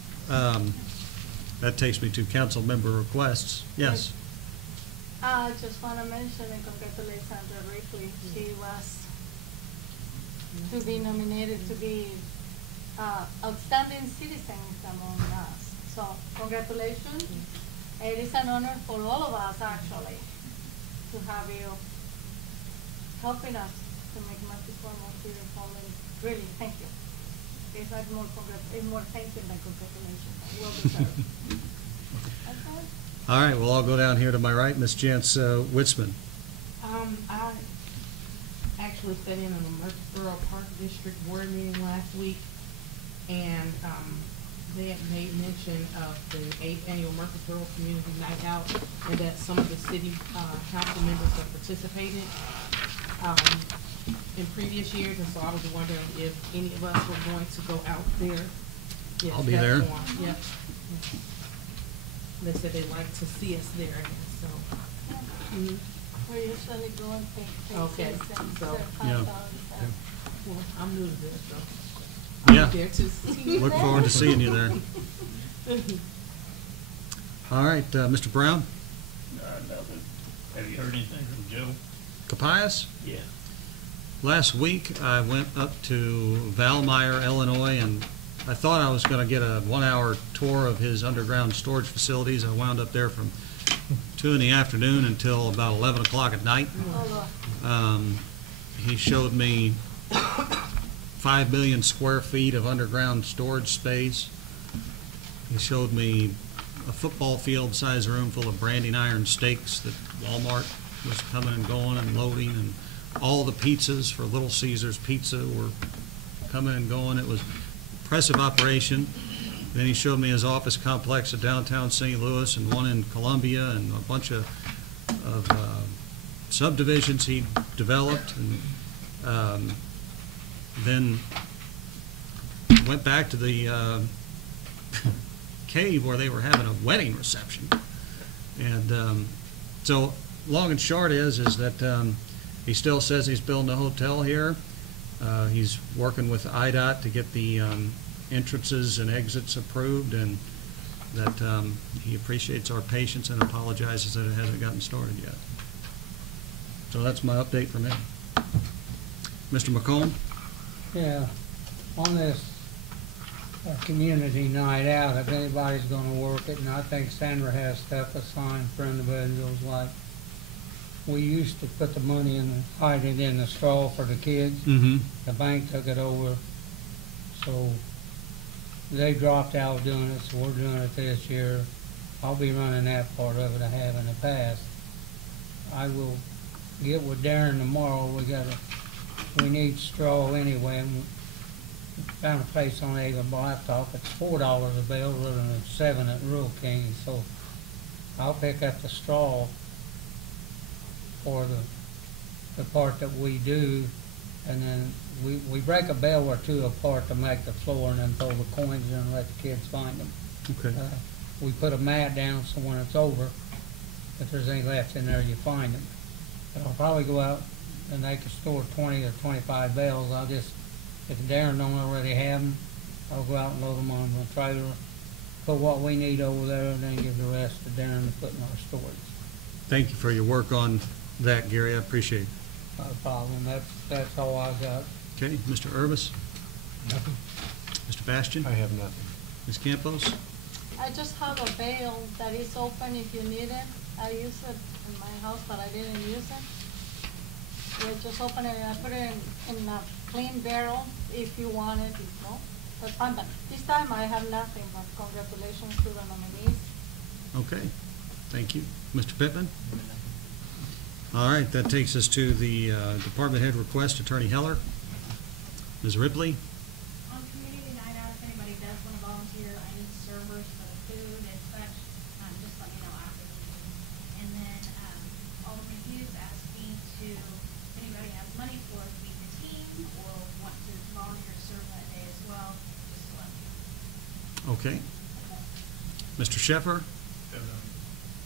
That takes me to council member requests. Yes. I just want to mention and congratulate Sandra briefly. She was to be nominated to be outstanding citizens among us. So congratulations. It is an honor for all of us actually to have you helping us to make Murphysboro more beautiful, and really thank you. It's like more thank you than congratulations. Well deserved. Okay. All right, well, I'll go down here to my right, Ms. Jantz Witzman. I actually sat in on the Murphysboro Park District Board meeting last week, and they had made mention of the 8th annual Murphysboro Community Night Out, and that some of the city council members have participated in previous years, and so I was wondering if any of us were going to go out there. Yes, I'll be that's there. one. Yep. They said they'd like to see us there again, so. We usually go and take Okay, pictures and so- serve hot Yeah. dogs and stuff. Well, I'm new to this, so. Yeah. I'll be there to see. Look forward to seeing you there. All right, Mr. Brown? Nothing. Have you heard anything from Joe? Capias? Yeah. Last week, I went up to Valmeyer, Illinois, and I thought I was going to get a 1-hour tour of his underground storage facilities. I wound up there from 2 in the afternoon until about 11 o'clock at night. He showed me 5 million square feet of underground storage space. He showed me a football field size room full of branding iron steaks that Walmart was coming and going and loading, and all the pizzas for Little Caesars Pizza were coming and going. It was an impressive operation. Then he showed me his office complex at downtown St. Louis and one in Columbia and a bunch of subdivisions he developed, and then went back to the cave where they were having a wedding reception. And so long and short is that he still says he's building a hotel here. He's working with IDOT to get the entrances and exits approved, and that he appreciates our patience and apologizes that it hasn't gotten started yet. So that's my update from him. Mr. McComb? Yeah, on this community night out, if anybody's gonna work it, and I think Sandra has stuff assigned for individuals, like, we used to put the money in, hide it in the straw for the kids. Mm-hmm. The bank took it over, So they dropped out doing it, so we're doing it this year. I'll be running that part of it. I have in the past. I will get with Darren tomorrow. We need straw anyway. And found a place on Avon Blacktop. It's $4 a bale rather than $7 at Rural King. So I'll pick up the straw for the part that we do, and then we break a bale or two apart to make the floor, and then throw the coins in and let the kids find them. Okay. We put a mat down so when it's over, if there's any left in there, you find them. But I'll probably go out and they can store 20 or 25 bales. I'll just, if Darren don't already have them, I'll go out and load them on the trailer, put what we need over there, and then give the rest to Darren to put in our storage. Thank you for your work on that, Gary. I appreciate it. Not a problem. That's all I got. Okay, Mr. Urbis? Nothing. Mr. Bastian? I have nothing. Ms. Campos? I just have a bale that is open if you need it. I use it in my house, but I didn't use it. We just open it and I put it in a clean barrel if you want it, if no, that's fine. But this time I have nothing, but congratulations to the nominees. Okay, thank you. Mr. Pittman? All right, that takes us to the department head request, Attorney Heller. Ms. Ripley? On community night out, if anybody does want to volunteer, I need servers for the food and such, just let me know after the meeting. And then, Alderman Hughes asked me to, if anybody has money for to feed the team or want to volunteer to serve that day as well, just let me know. Okay. Mr. Sheffer?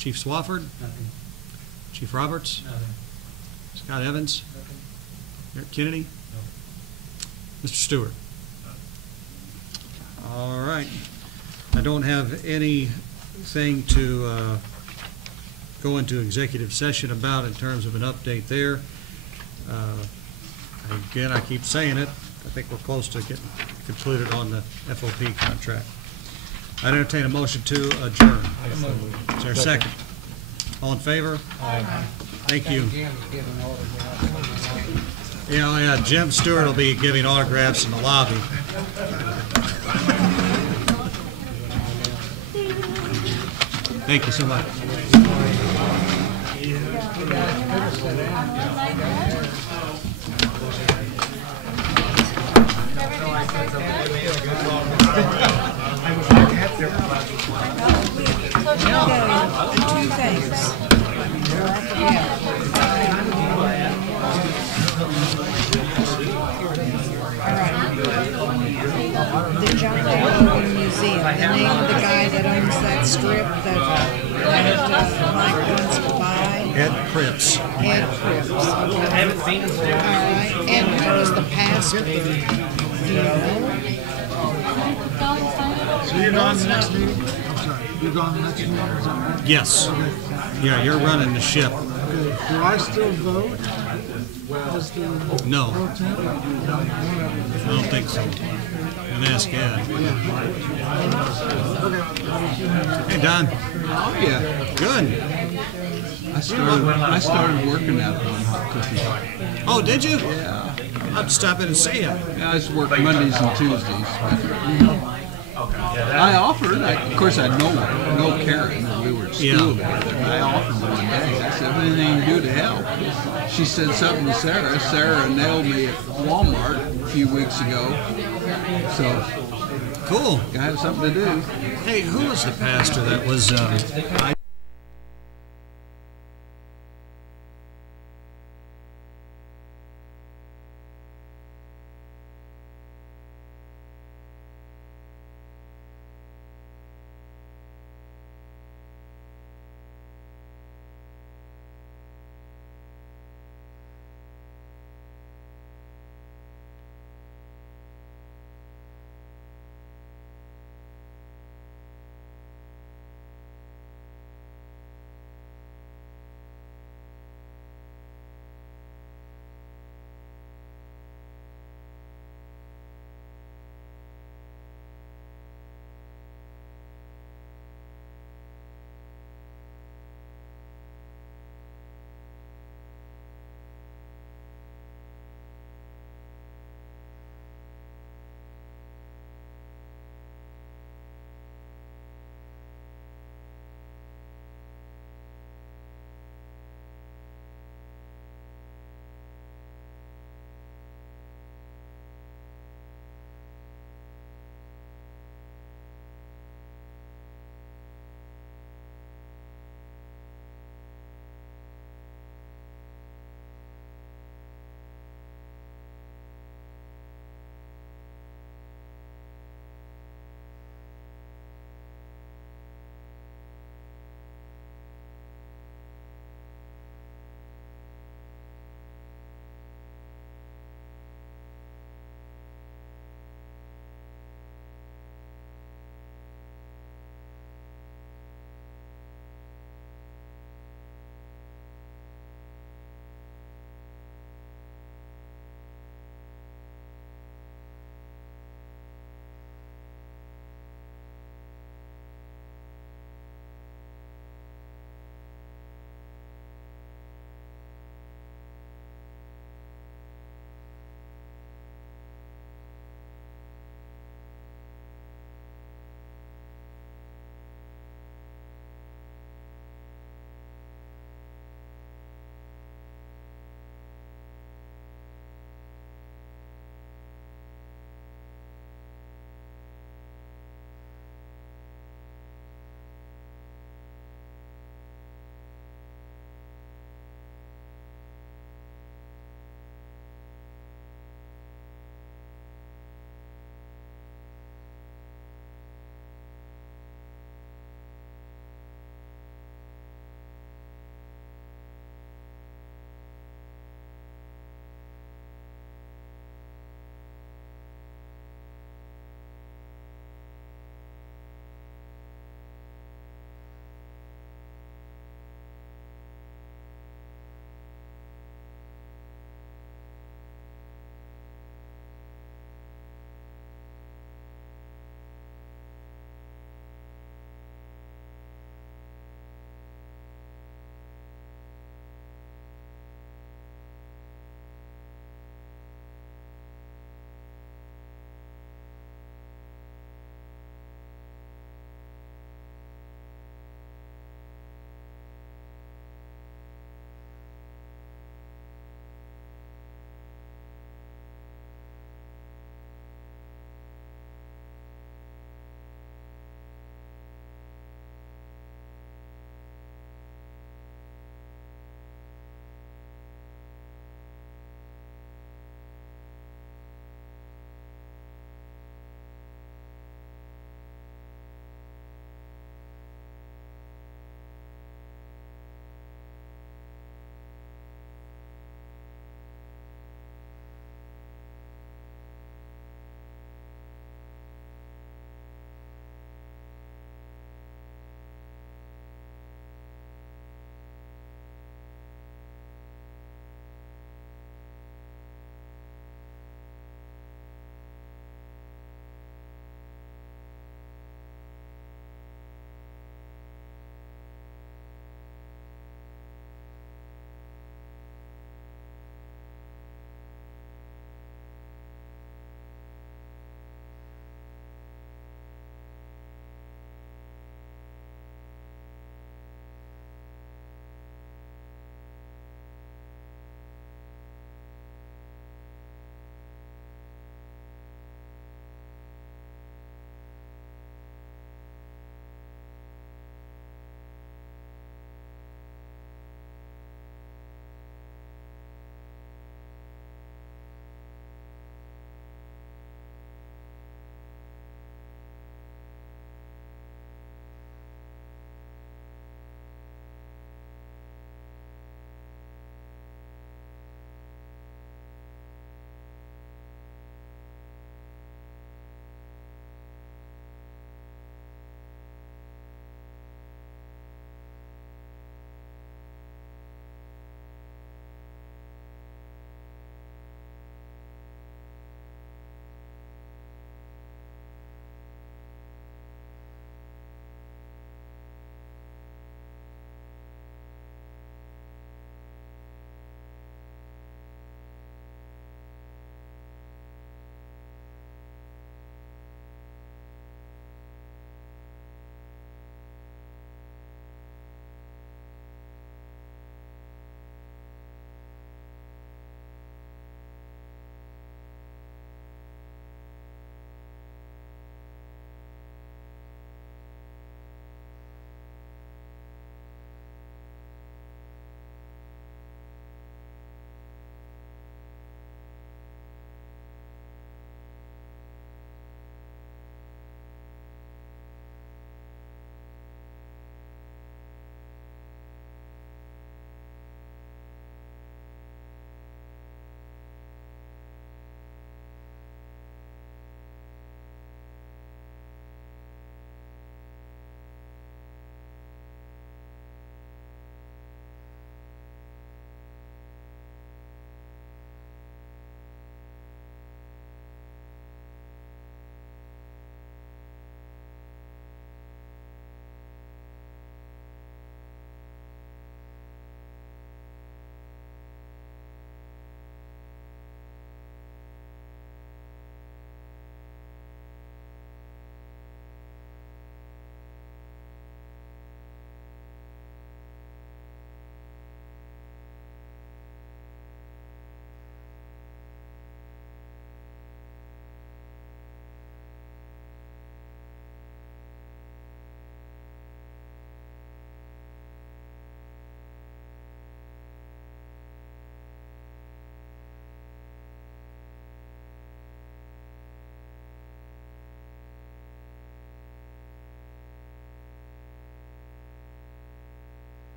Chief Swafford? Nothing. Chief Roberts? Nothing. Scott Evans? Nothing. Eric Kennedy? Mr. Stewart? All right. I don't have anything to go into executive session about in terms of an update there. Again, I keep saying it. I think we're close to getting concluded on the FOP contract. I entertain a motion to adjourn. Is there a second? All in favor? Aye. Thank you. Jim's giving autographs. Yeah, Jim Stewart will be giving autographs in the lobby. Thank you so much. Two things. The John Logan Museum, the name of the guy that owns that strip that Mike wants to buy. Ed Cripps. Ed Cripps. I haven't seen him. All right, and who was the pastor? Do you know? So you're gone the next meeting? I'm sorry, you're gone the next meeting, is that right? Yes. Yeah, you're running the ship. Okay, do I still vote? As the No. pro temp? I don't think so. And ask Ed. Hey, Don. Oh, yeah. Good. I started working at One Hot Cookie. Oh, did you? Yeah. I'll have to stop in and see you. Yeah, I just work Mondays and Tuesdays. I offered, of course I know Karen, and we were at school together. I offered one day. I said, anything you can do to help. She said something to Sarah. Sarah nailed me at Walmart a few weeks ago. So, cool. I have something to do. Hey, who was the pastor that was